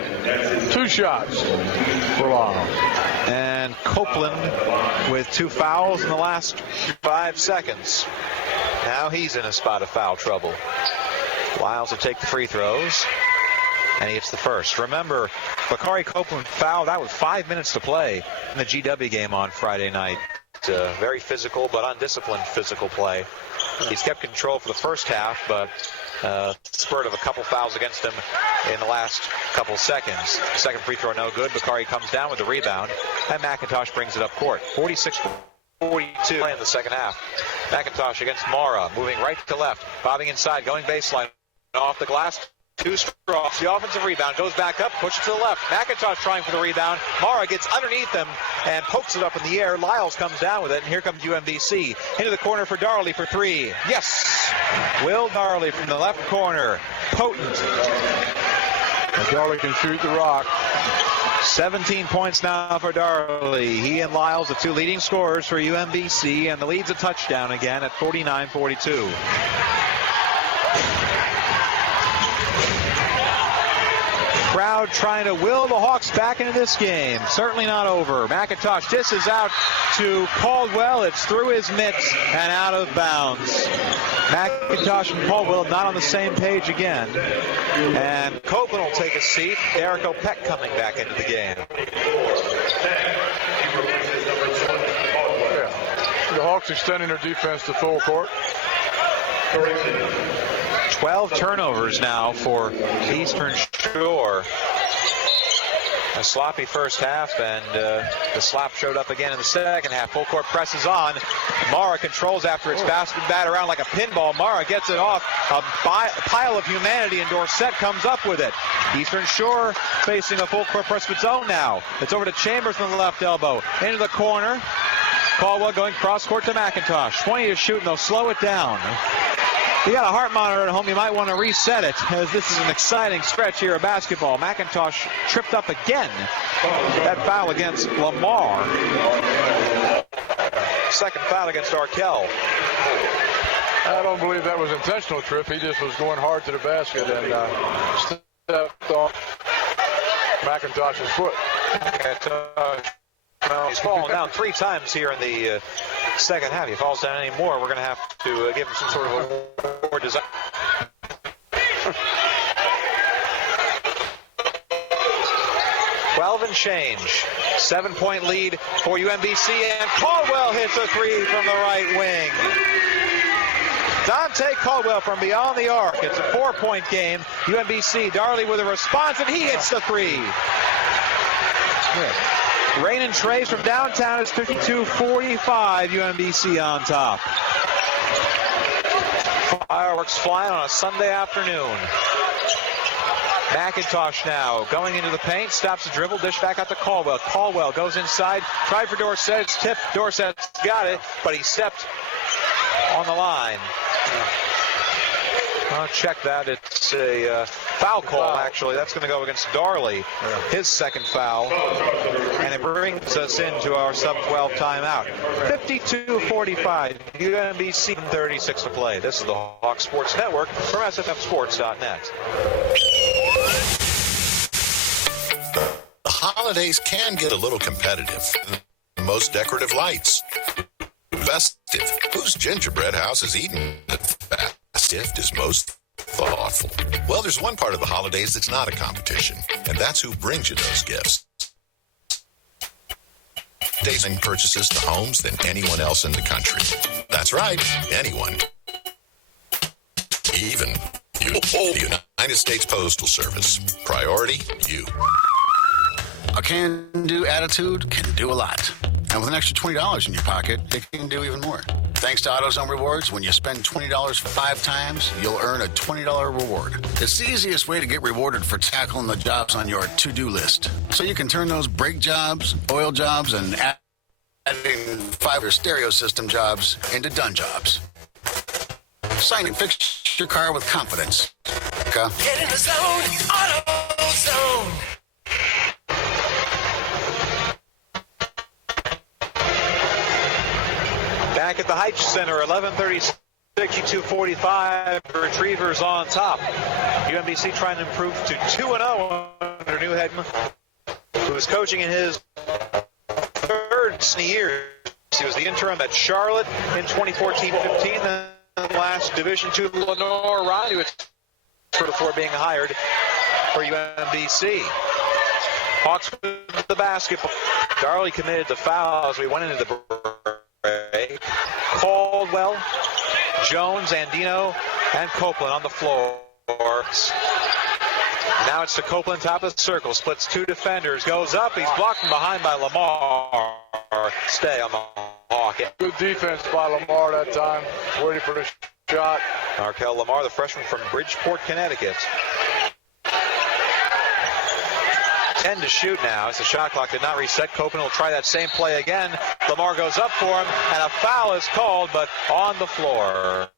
2 shots for Lyles. And Copeland with 2 fouls in the last 5 seconds. Now he's in a spot of foul trouble. Lyles will take the free throws, and he hits the first. Remember, Bakari Copeland fouled out with 5 minutes to play in the GW game on Friday night. Very physical but undisciplined physical play. He's kept control for the first half, but spurt of a couple fouls against him in the last couple seconds. Second free throw no good. Bakari comes down with the rebound, and McIntosh brings it up court. 46-42 in the second half. McIntosh against Mara, moving right to left, bobbing inside, going baseline, off the glass Two strokes. The offensive rebound goes back up, pushes to the left. McIntosh trying for the rebound. Mara gets underneath him and pokes it up in the air. Lyles comes down with it, and here comes UMBC. Into the corner for Darley for three. Yes! Will Darley from the left corner. Potent. And Darley can shoot the rock. 17 points now for Darley. He and Lyles, the two leading scorers for UMBC, and the lead's a touchdown again at 49-42. Crowd trying to will the Hawks back into this game. Certainly not over. McIntosh dishes out to Caldwell. It's through his mitts and out of bounds. McIntosh and Caldwell not on the same page again. And Copeland will take a seat. Derek O'Peck coming back into the game. The Hawks extending their defense to full court. 12 turnovers now for Eastern Shore. A sloppy first half, and the slop showed up again in the second half. Full court presses on. Mara controls after it's bat around like a pinball. Mara gets it off. A pile of humanity, and Dorsett comes up with it. Eastern Shore facing a full court press of its own now. It's over to Chambers on the left elbow. Into the corner. Caldwell going cross court to McIntosh. 20 to shoot, and they'll slow it down. You got a heart monitor at home, you might want to reset it, as this is an exciting stretch here of basketball. McIntosh tripped up again. That foul against Lamar. Second foul against Arkell. I don't believe that was intentional trip. He just was going hard to the basket and stepped on McIntosh's foot. Well, he's fallen down 3 times here in the second half. If he falls down any more, we're going to have to give him some sort of award design. $12 and change. 7-point lead for UMBC, and Caldwell hits a three from the right wing. Dante Caldwell from beyond the arc. It's a 4-point game. UMBC, Darley with a response, and he hits the three. Yeah. Rain and Trace from downtown is 52-45. UMBC on top. Fireworks flying on a Sunday afternoon. McIntosh now going into the paint, stops the dribble, dish back out to Caldwell. Caldwell goes inside, tried for Dorsett, it's tipped. Dorsett's got it, but he stepped on the line. I'll check that. It's a foul call, actually. That's going to go against Darley, his second foul. And it brings us into our sub-12 timeout. 52-45, UMBC 36 to play. This is the Hawk Sports Network from SFMSports.net. The holidays can get a little competitive. The most decorative lights. Festive. Whose gingerbread house is eating the fastest is most thoughtful? Well, there's one part of the holidays that's not a competition, and that's who brings you those gifts. Days and purchases to homes than anyone else in the country. That's right, anyone. Even you. The United States Postal Service. Priority, you. A can-do attitude can do a lot. And with an extra $20 in your pocket, it can do even more. Thanks to AutoZone Rewards, when you spend $20 5 times, you'll earn a $20 reward. It's the easiest way to get rewarded for tackling the jobs on your to-do list. So you can turn those brake jobs, oil jobs, and adding 5 stereo system jobs into done jobs. Sign and fix your car with confidence. Get in the zone, AutoZone. Back at the Heights Center, 11:36, 62-45. Retrievers on top. UMBC trying to improve to 2-0 under new head, who is coaching in his third year. He was the interim at Charlotte in 2014-15. Then last Division II Lenore Ryan, who is before being hired for UMBC. Hawks with the basketball. Darley committed the foul as we went into the break. Caldwell, Jones, Andino, and Copeland on the floor. Now it's to Copeland, top of the circle. Splits 2 defenders. Goes up. He's blocked from behind by Lamar. Stay on the Hawk. Good defense by Lamar that time. Waiting for the shot. Arkell Lamar, the freshman from Bridgeport, Connecticut. 10 to shoot now as the shot clock did not reset. Copeland will try that same play again. Lamar goes up for him, and a foul is called, but on the floor.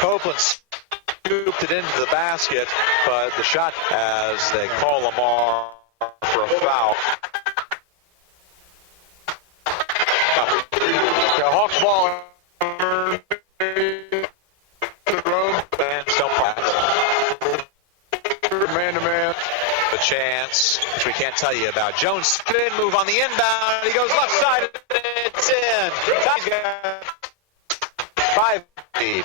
Copeland scooped it into the basket, but the shot as they call Lamar for a foul. The Hawks ball. Man-to-man. A chance, which we can't tell you about. Jones spin move on the inbound. He goes left side, and it's in. He's got 5 lead.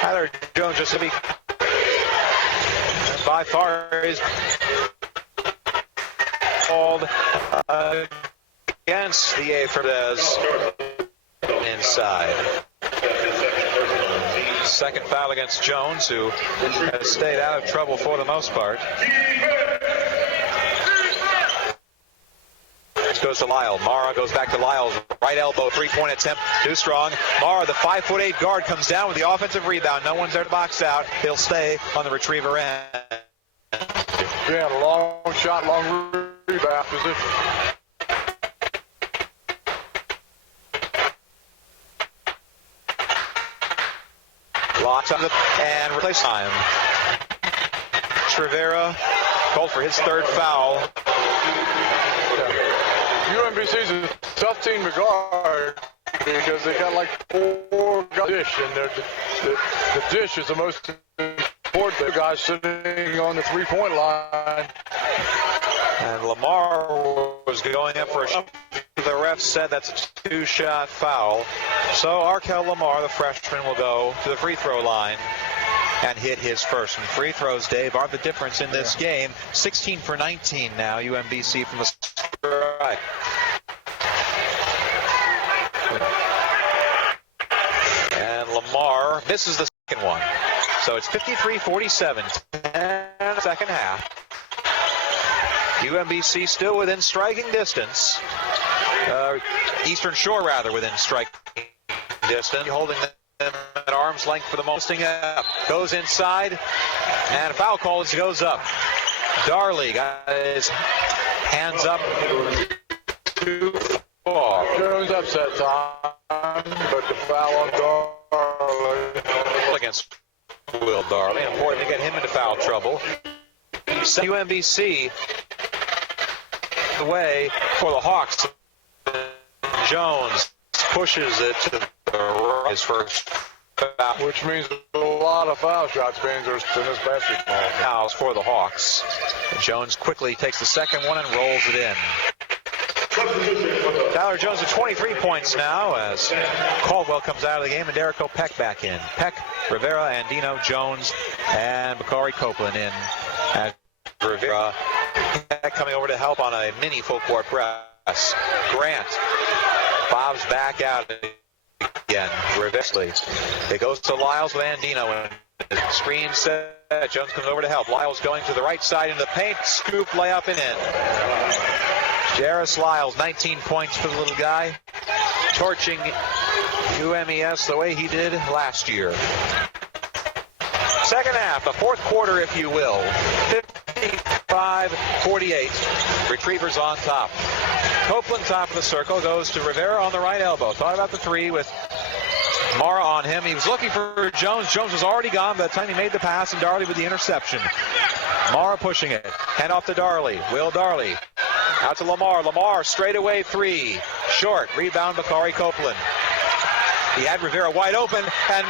Tyler Jones just to be by far is called against the A for Fernandez inside. Second foul against Jones, who has stayed out of trouble for the most part. This goes to Lyle. Mara goes back to Lyle's right elbow, three-point attempt, too strong. Mara, the 5'8" guard, comes down with the offensive rebound. No one's there to box out. He'll stay on the retriever end. Yeah, long shot, long rebound position. Lots of it and replace time. Rivera called for his third foul. UMBC's a tough team to guard because they got like 4 dish, and the dish is the most important. The guys sitting on the three-point line. And Lamar was going up for a shot. The ref said that's a 2-shot foul. So Arkel Lamar, the freshman, will go to the free throw line and hit his first. And free throws, Dave, are the difference in this game. 16 for 19 now, UMBC from the strike. And Lamar misses the second one. So it's 53-47, 10 second half. UMBC still within striking distance. Eastern Shore, rather, within striking distance. Holding them at arm's length for the most. Goes inside, and a foul call as he goes up. Darley got his hands up too far. Jones upset time, but the foul on Darley. Against Will Darley. Important to get him into foul trouble. UMBC the way for the Hawks. Jones pushes it to his first foul. Which means a lot of foul shots being in this basketball. Fouls for the Hawks. Jones quickly takes the second one and rolls it in. Tyler Jones with 23 points now as Caldwell comes out of the game and Derek Peck back in. Peck, Rivera, Andino, Jones, and Bakari Copeland in at Rivera. Peck coming over to help on a mini full court press. Grant bobs back out again. Reversely. It goes to Lyles with Andino and screen set. Jones comes over to help. Lyles going to the right side into the paint. Scoop, layup, and in. Jairus Lyles, 19 points for the little guy. Torching UMES the way he did last year. Second half, the fourth quarter, if you will. 55-48. Retrievers on top. Copeland, top of the circle, goes to Rivera on the right elbow. Thought about the three with Mara on him. He was looking for Jones. Jones was already gone by the time he made the pass, and Darley with the interception. Mara pushing it. Hand off to Darley. Will Darley. Out to Lamar. Lamar, straightaway three. Short. Rebound, Bakari Copeland. He had Rivera wide open, and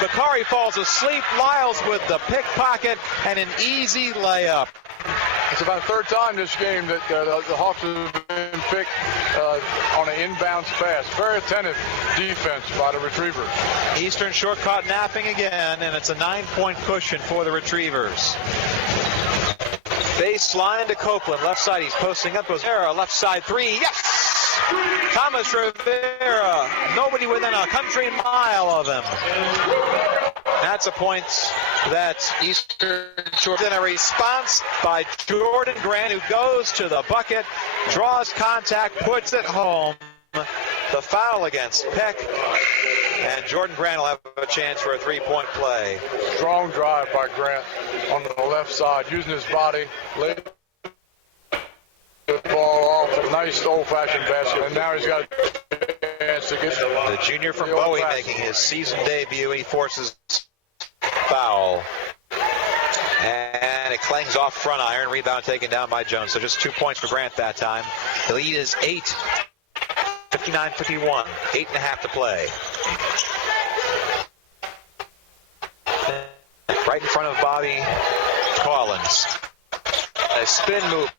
Bakari falls asleep. Lyles with the pickpocket and an easy layup. It's about the third time this game that the Hawks have been picked on an inbounds pass. Very attentive defense by the Retrievers. Eastern Shore caught napping again, and it's a 9-point cushion for the Retrievers. Baseline to Copeland. Left side, he's posting up. Goes Rivera, left side three. Yes! Thomas Rivera. Nobody within a country mile of him. That's a point that Eastern Shore. In a response by Jordan Grant, who goes to the bucket, draws contact, puts it home. the foul against Peck. And Jordan Grant will have a chance for a three-point play. Strong drive by Grant on the left side, using his body. Laid the ball off a nice old-fashioned basket. And now he's got a chance to get the junior from Bowie making his season debut. He forces foul. And it clangs off front iron. Rebound taken down by Jones. So just 2 points for Grant that time. The lead is 8. 59-51. 8.5 to play. Right in front of Bobby Collins. A spin move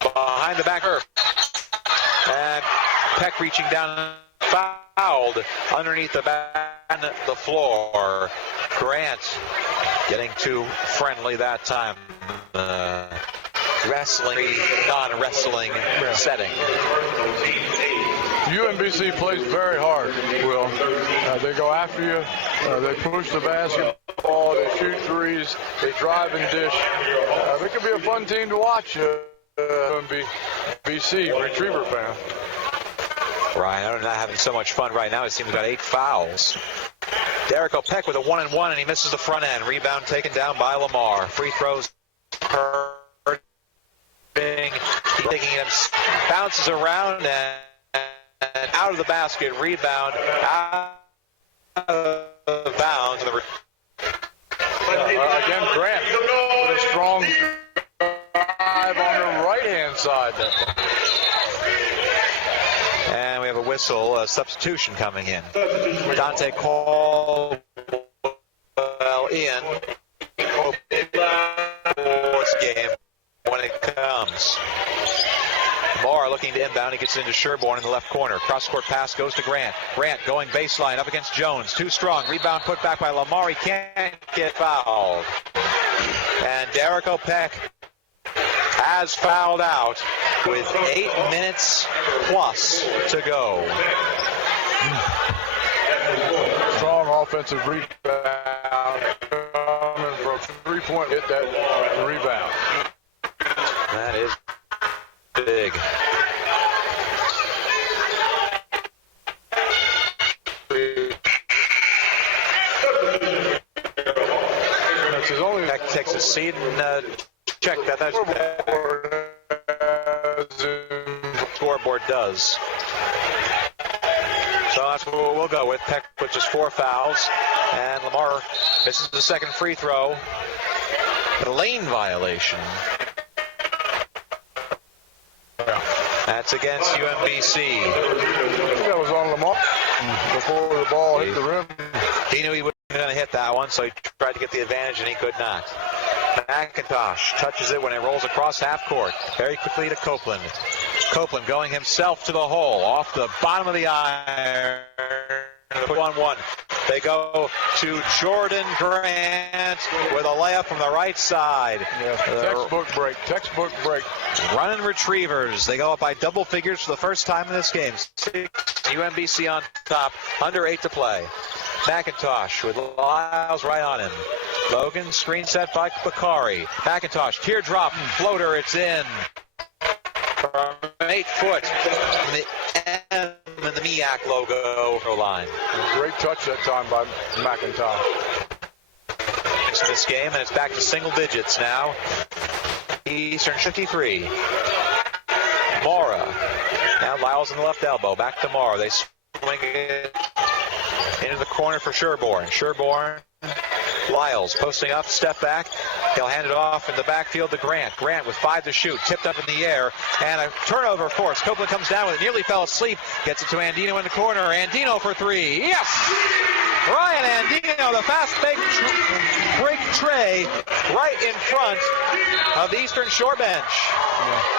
behind the back. And Peck reaching down, fouled underneath the floor. Grant getting too friendly that time. Wrestling, non-wrestling setting. UMBC plays very hard, Will. They go after you. They push the basketball. They shoot threes. They drive and dish. It could be a fun team to watch. UMBC Retriever fan. Ryan, I'm not having so much fun right now. His team's got 8 fouls. Derek O'Peck with a 1-and-1, and he misses the front end. Rebound taken down by Lamar. Free throws hurting. He's taking him, bounces around and out of the basket. Rebound out of bounds. Again, Grant with a strong drive on the right-hand side. And we have a whistle, a substitution coming in. Dante Caldwell in. Fourth game when it comes. Moore looking to inbound. He gets into Sherborne in the left corner. Cross-court pass goes to Grant. Grant going baseline up against Jones. Too strong. Rebound put back by Lamar. He can't get fouled. And Derek O'Peck has fouled out with 8 minutes plus to go. Strong offensive rebound coming from three-point. Hit that rebound. That is big. That's his only. Peck takes a seat and check that. That's scoreboard does. So that's what we'll go with. Peck with just 4 fouls, and Lamar misses the second free throw. A lane violation. That's against UMBC. That was on Lamar before the ball hit the rim. He knew he wasn't going to hit that one, so he tried to get the advantage, and he could not. McIntosh touches it when it rolls across half court. Very quickly to Copeland. Copeland going himself to the hole. Off the bottom of the iron. 1-1. They go to Jordan Grant with a layup from the right side. Yeah, textbook break. Textbook break. Running Retrievers. They go up by double figures for the first time in this game. UMBC on top. Under 8 to play. McIntosh with Lyles right on him. Logan, screen set by Bakari. McIntosh, teardrop, floater, it's in. From 8 foot. The M and the MEAC logo line. Great touch that time by McIntosh. In this game, and it's back to single digits now. Eastern 53. Mora. Now Lyles in the left elbow. Back to Mora. They swing it into the corner for Sherborne. Sherborne, Lyles posting up, step back. He'll hand it off in the backfield to Grant. Grant with 5 to shoot, tipped up in the air, and a turnover force. Copeland comes down with it, nearly fell asleep, gets it to Andino in the corner. Andino for 3. Yes! Ryan Andino, the fast break tray right in front of the Eastern Shore bench. Yeah.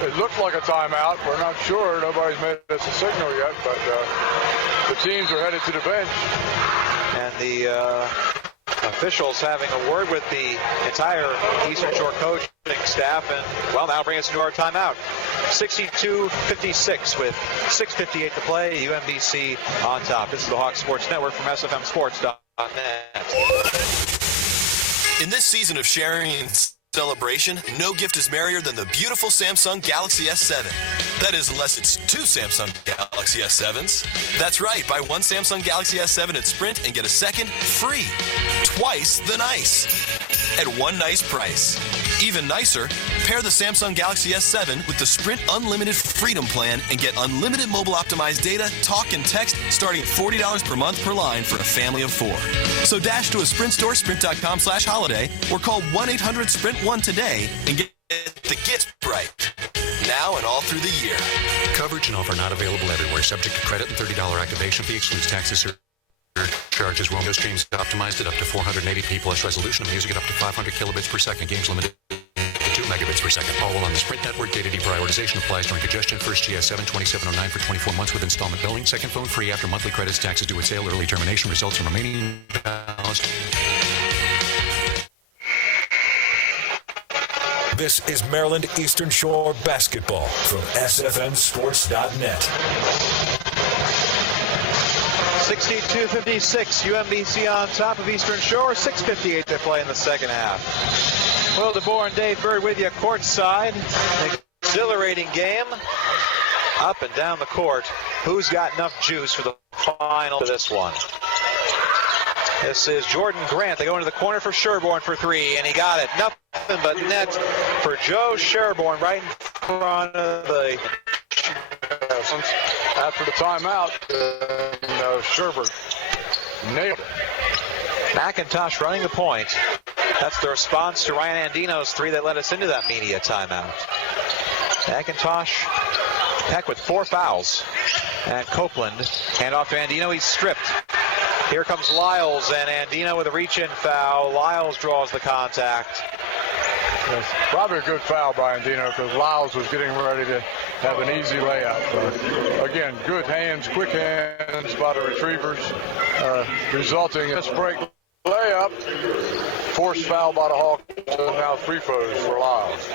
It looked like a timeout. We're not sure. Nobody's made us a signal yet, but the teams are headed to the bench. And the officials having a word with the entire Eastern Shore coaching staff, and, well, that'll bring us into our timeout. 62-56 with 6:58 to play. UMBC on top. This is the Hawk Sports Network from SFMSports.net. In this season of sharing and celebration, no gift is merrier than the beautiful Samsung Galaxy S7. That is, unless it's two Samsung Galaxy S7s. That's right, buy one Samsung Galaxy S7 at Sprint and get a second free. Twice the nice. At one nice price. Even nicer, pair the Samsung Galaxy S7 with the Sprint Unlimited Freedom Plan and get unlimited mobile optimized data, talk, and text starting at $40 per month per line for a family of 4. So dash to a Sprint store, sprint.com/holiday, or call 1-800-SPRINT1 today and get the gifts right. Now and all through the year. Coverage and offer not available everywhere. Subject to credit and $30 activation fee. Excludes taxes. Charges. Romeo streams optimized at up to 480p plus resolution of music at up to 500 kilobits per second. Games limited to 2 megabits per second. All while on the Sprint network. Data deprioritization applies during congestion. First GS7 2709 for 24 months with installment billing. Second phone free after monthly credits. Taxes due at sale. Early termination results in remaining balance. This is Maryland Eastern Shore basketball from SFNsports.net. 62-56, UMBC on top of Eastern Shore. 6:58 to play in the second half. Will DeBoer and Dave Bird with you courtside. Exhilarating game. Up and down the court. Who's got enough juice for the final of this one? This is Jordan Grant. They go into the corner for Sherborne for 3, and he got it. Nothing but net for Joe Sherborne right in front of the... After the timeout, Sherborne nailed it. McIntosh running the point. That's the response to Ryan Andino's 3 that led us into that media timeout. McIntosh, Peck with 4 fouls. And Copeland, hand off to Andino. He's stripped. Here comes Lyles, and Andino with a reach-in foul. Lyles draws the contact. It's probably a good foul by Andino because Lyles was getting ready to have an easy layup. Again, good hands, quick hands by the retrievers, resulting in this break layup. Forced foul by the Hawks, so now free throws for Lyles.